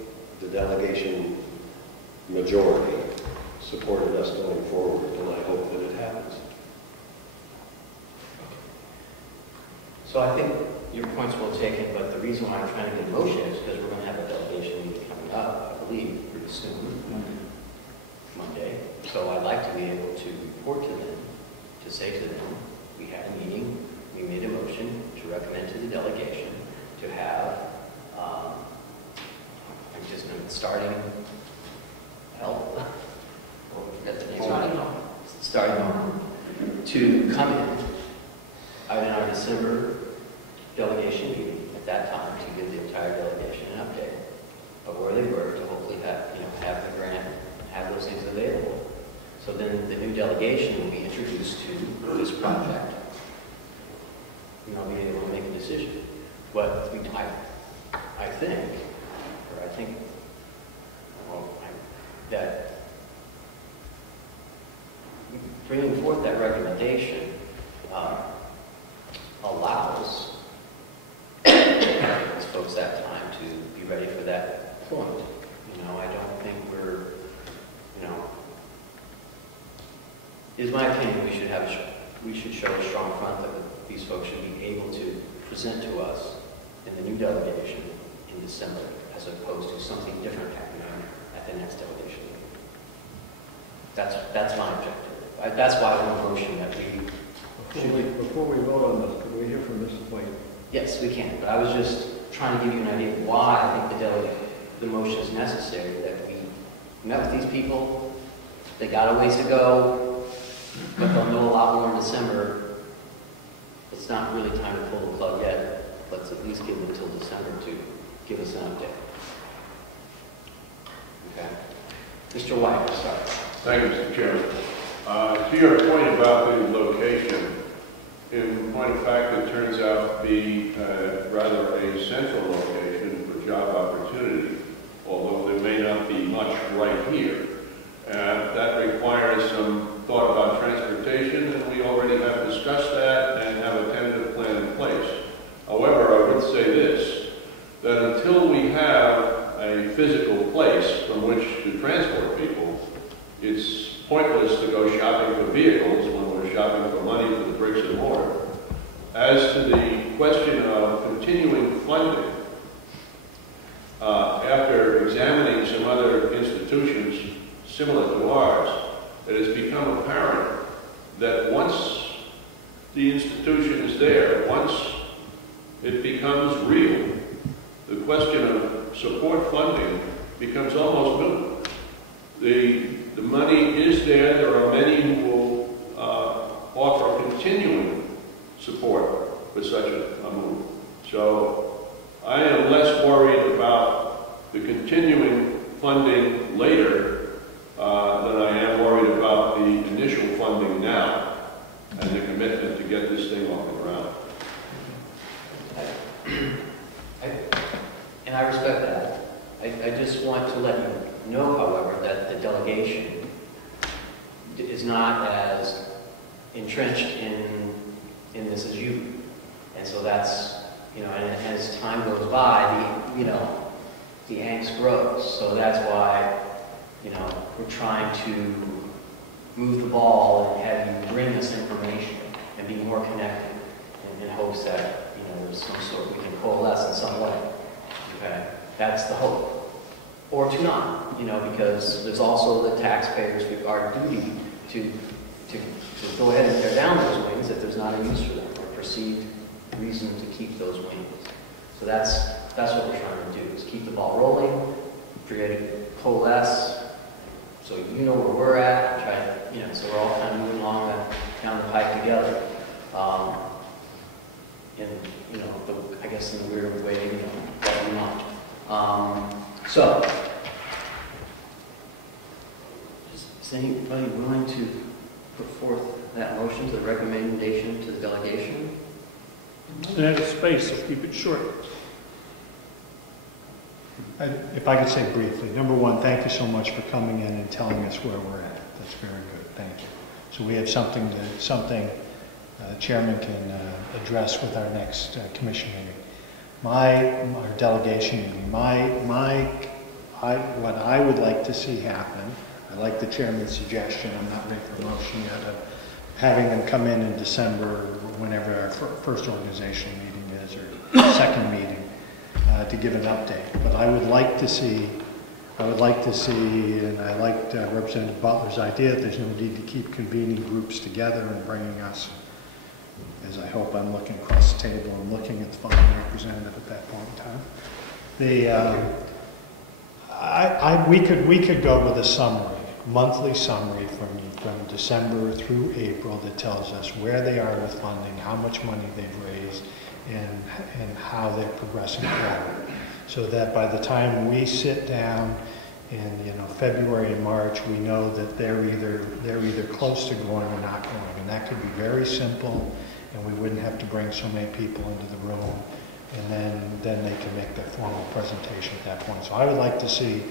the delegation majority supported us going forward, and I hope that it happens. So I think your point's well taken, but the reason why I'm trying to get a motion is because we're going to have a delegation meeting coming up, I believe, pretty soon, Monday. So I'd like to be able to report to them, to say to them, we had a meeting, we made a motion to recommend to the delegation to have, starting help, starting home, to come in our December delegation meeting at that time to give the entire delegation an update of where they were, to hopefully have, have the grant, have those things available. So then the new delegation will be introduced to this project. Be able to make a decision. What I think, that bringing forth that recommendation allows these folks that time to be ready for that point. I don't think we're, is my opinion, we should show a strong front that these folks should be able to present to us in the new delegation in December, as opposed to something different happening at the next delegation. That's my objective. That's why I want a motion that Before we vote on this, could we hear from Mr. White? Yes, we can. But I was just trying to give you an idea of why I think the motion is necessary, that we met with these people, they got a ways to go, but they'll know a lot more in December. It's not really time to pull the plug yet. Let's at least give them until December to give us an update. Okay. Mr. White, sorry. Thank you, Mr. Chairman. To your point about the location, in point of fact, it turns out to be rather a central location for job opportunity, although there may not be much right here. That requires some thought about transportation, and we already have discussed that and have a tentative plan in place. However, I would say this, that until we have a physical place from which to transport people, it's pointless to go shopping for vehicles when we're shopping for money for the bricks and mortar. As to the question of continuing funding, after examining some other institutions similar to ours, it has become apparent that once the institution is there, once it becomes real, the question of support funding becomes almost moot. The money is there. There are many who will offer continuing support for such a move. So I am less worried about the continuing funding later than I am worried about the initial funding now and the commitment to get this thing off the ground. And I respect that. I just want to let you know, however, that the delegation is not as entrenched in this as you. And so that's, you know, and as time goes by, the angst grows. So that's why, we're trying to move the ball and have you bring us information and be more connected in hopes that, there's some sort, we can coalesce in some way. Okay? That's the hope. Or to not, because there's also the taxpayers, our duty to go ahead and tear down those wings if there's not a use for them or perceived reason to keep those wings. So that's what we're trying to do, is keep the ball rolling, coalesce, so you know where we're at, try, so we're all kind of moving along down the pipe together. I guess in a weird way, that we want. So, is anybody willing to put forth that motion to the recommendation to the delegation? There's space, so keep it short. If I could say briefly, number one, thank you so much for coming in and telling us where we're at. That's very good. Thank you. So we have something Chairman can address with our next commission meeting. Our delegation meeting. What I would like to see happen, I like the Chairman's suggestion, I'm not ready for a motion yet, of having them come in December, whenever our first organizational meeting is, or second meeting, to give an update. But I would like to see, and I liked Representative Butler's idea that there's no need to keep convening groups together and bringing us, as I hope I'm looking across the table and looking at the following representative at that point in time. We could go with a summary, monthly summary from December through April that tells us where they are with funding, how much money they've raised, and how they're progressing forward. So that by the time we sit down in February and March, we know that they're either close to going or not going. And that could be very simple, and we wouldn't have to bring so many people into the room, and then they can make their formal presentation at that point. So I would like to see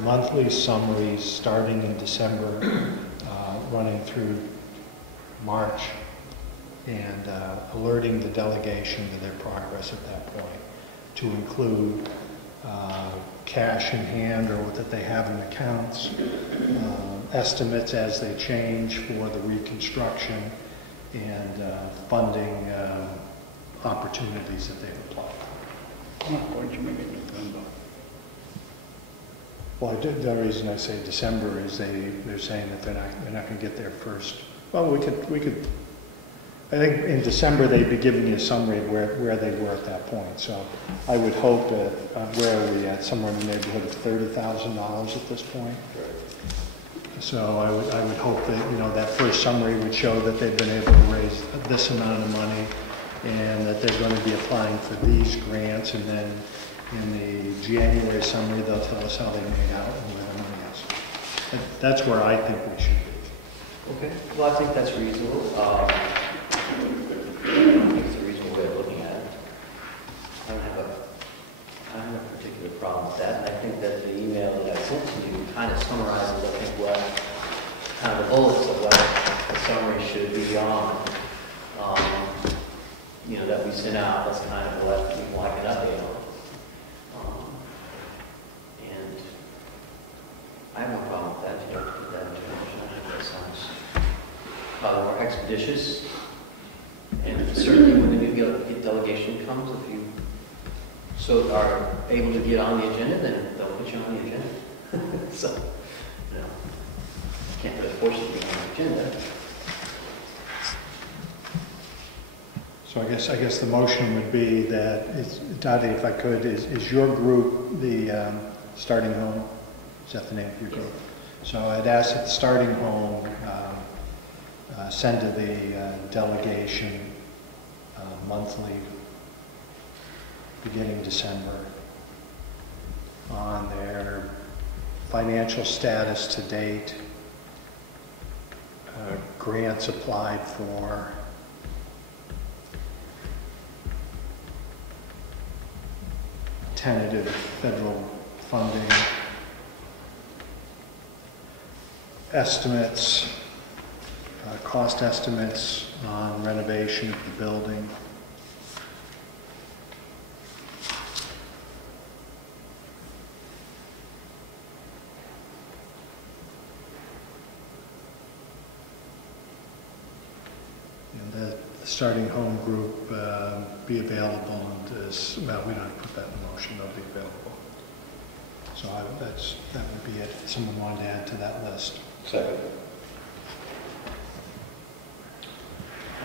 monthly summaries starting in December, running through March, and alerting the delegation to their progress at that point, to include cash in hand or that they have in accounts, estimates as they change for the reconstruction, and funding opportunities that they've applied. Why don't you make it November? Well, the reason I say December is they're saying that they're not going to get there first. Well, we could. I think in December they'd be giving you a summary of where they were at that point. So I would hope that where are we at? Somewhere in the neighborhood of $30,000 at this point. So I would hope that that first summary would show that they've been able to raise this amount of money, and that they're going to be applying for these grants, and then in the January summary they'll tell us how they made out and where the money is. That's where I think we should be. Okay, well, I think that's reasonable. I think it's a reasonable way of looking at it. I don't have a particular problem with that. And I think that the email that I sent to you kind of summarizes, I think, what kind of the bullets of what the summary should be on. That we sent out. That's kind of what we'd like an update on. And I have no problem with that. You don't put that into motion. That sounds probably more expeditious. And certainly when the new delegation comes, if you so are able to get on the agenda, then they'll put you on the agenda. So, can't really force you to be on the agenda. So I guess the motion would be that, Dottie, if I could, is your group the starting home? Is that the name of your group? So I'd ask that the starting home send to the delegation monthly, beginning December, on their financial status to date, grants applied for, tentative federal funding, estimates, cost estimates on renovation of the building. And the starting home group be available, and well, we don't have to put that in the motion, they'll be available. So that would be it. If someone wanted to add to that list. Second.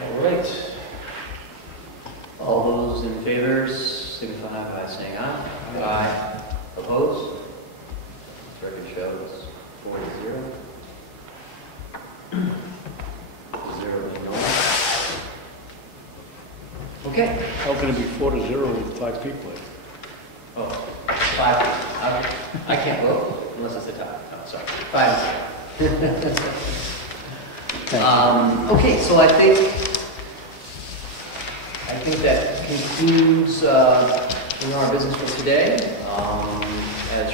All right. All those in favor signify by saying aye. Aye. Opposed? Record shows 4-0. 0 being no. Okay. How can it be 4-0 with 5 people? Oh, 5. I can't vote unless it's a tie. Oh, sorry. 5. Okay, so I think that concludes our business for today. As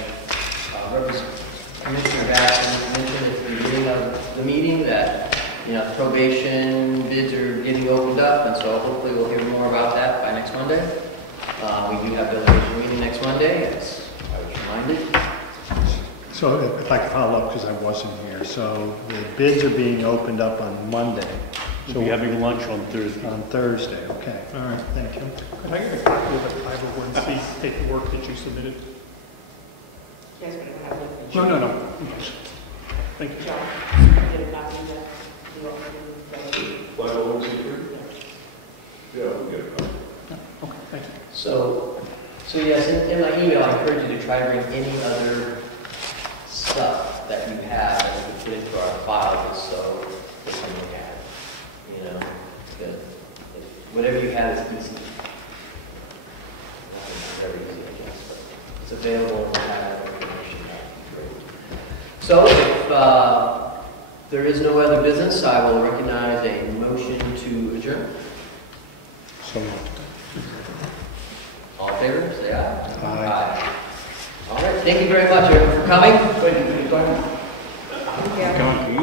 Commissioner Batson mentioned at the beginning of the meeting, that probation bids are getting opened up, and so hopefully we'll hear more about that by next Monday. We do have a delegation meeting next Monday, as I was reminded. So if I could follow up, because I wasn't here. So the bids are being opened up on Monday. So we're having lunch on Thursday. On Thursday, okay. All right, thank you. Could I get a copy of the 501c paperwork that you submitted? Yes, we're going to have a No. Thank you. John, get a copy of that. Yeah, we'll get it. Okay, thank you. So yes, in my email, I encourage you to try to bring any other stuff that you have that we can put into our file, just so we can look at it. Whatever you have is easy. Nothing's very easy, I guess, but it's available and you have that information. That'd be great. So if there is no other business, I will recognize a motion to adjourn. So moved. All in favor, say aye. Aye. All right, thank you very much, everyone, for coming. Come on, you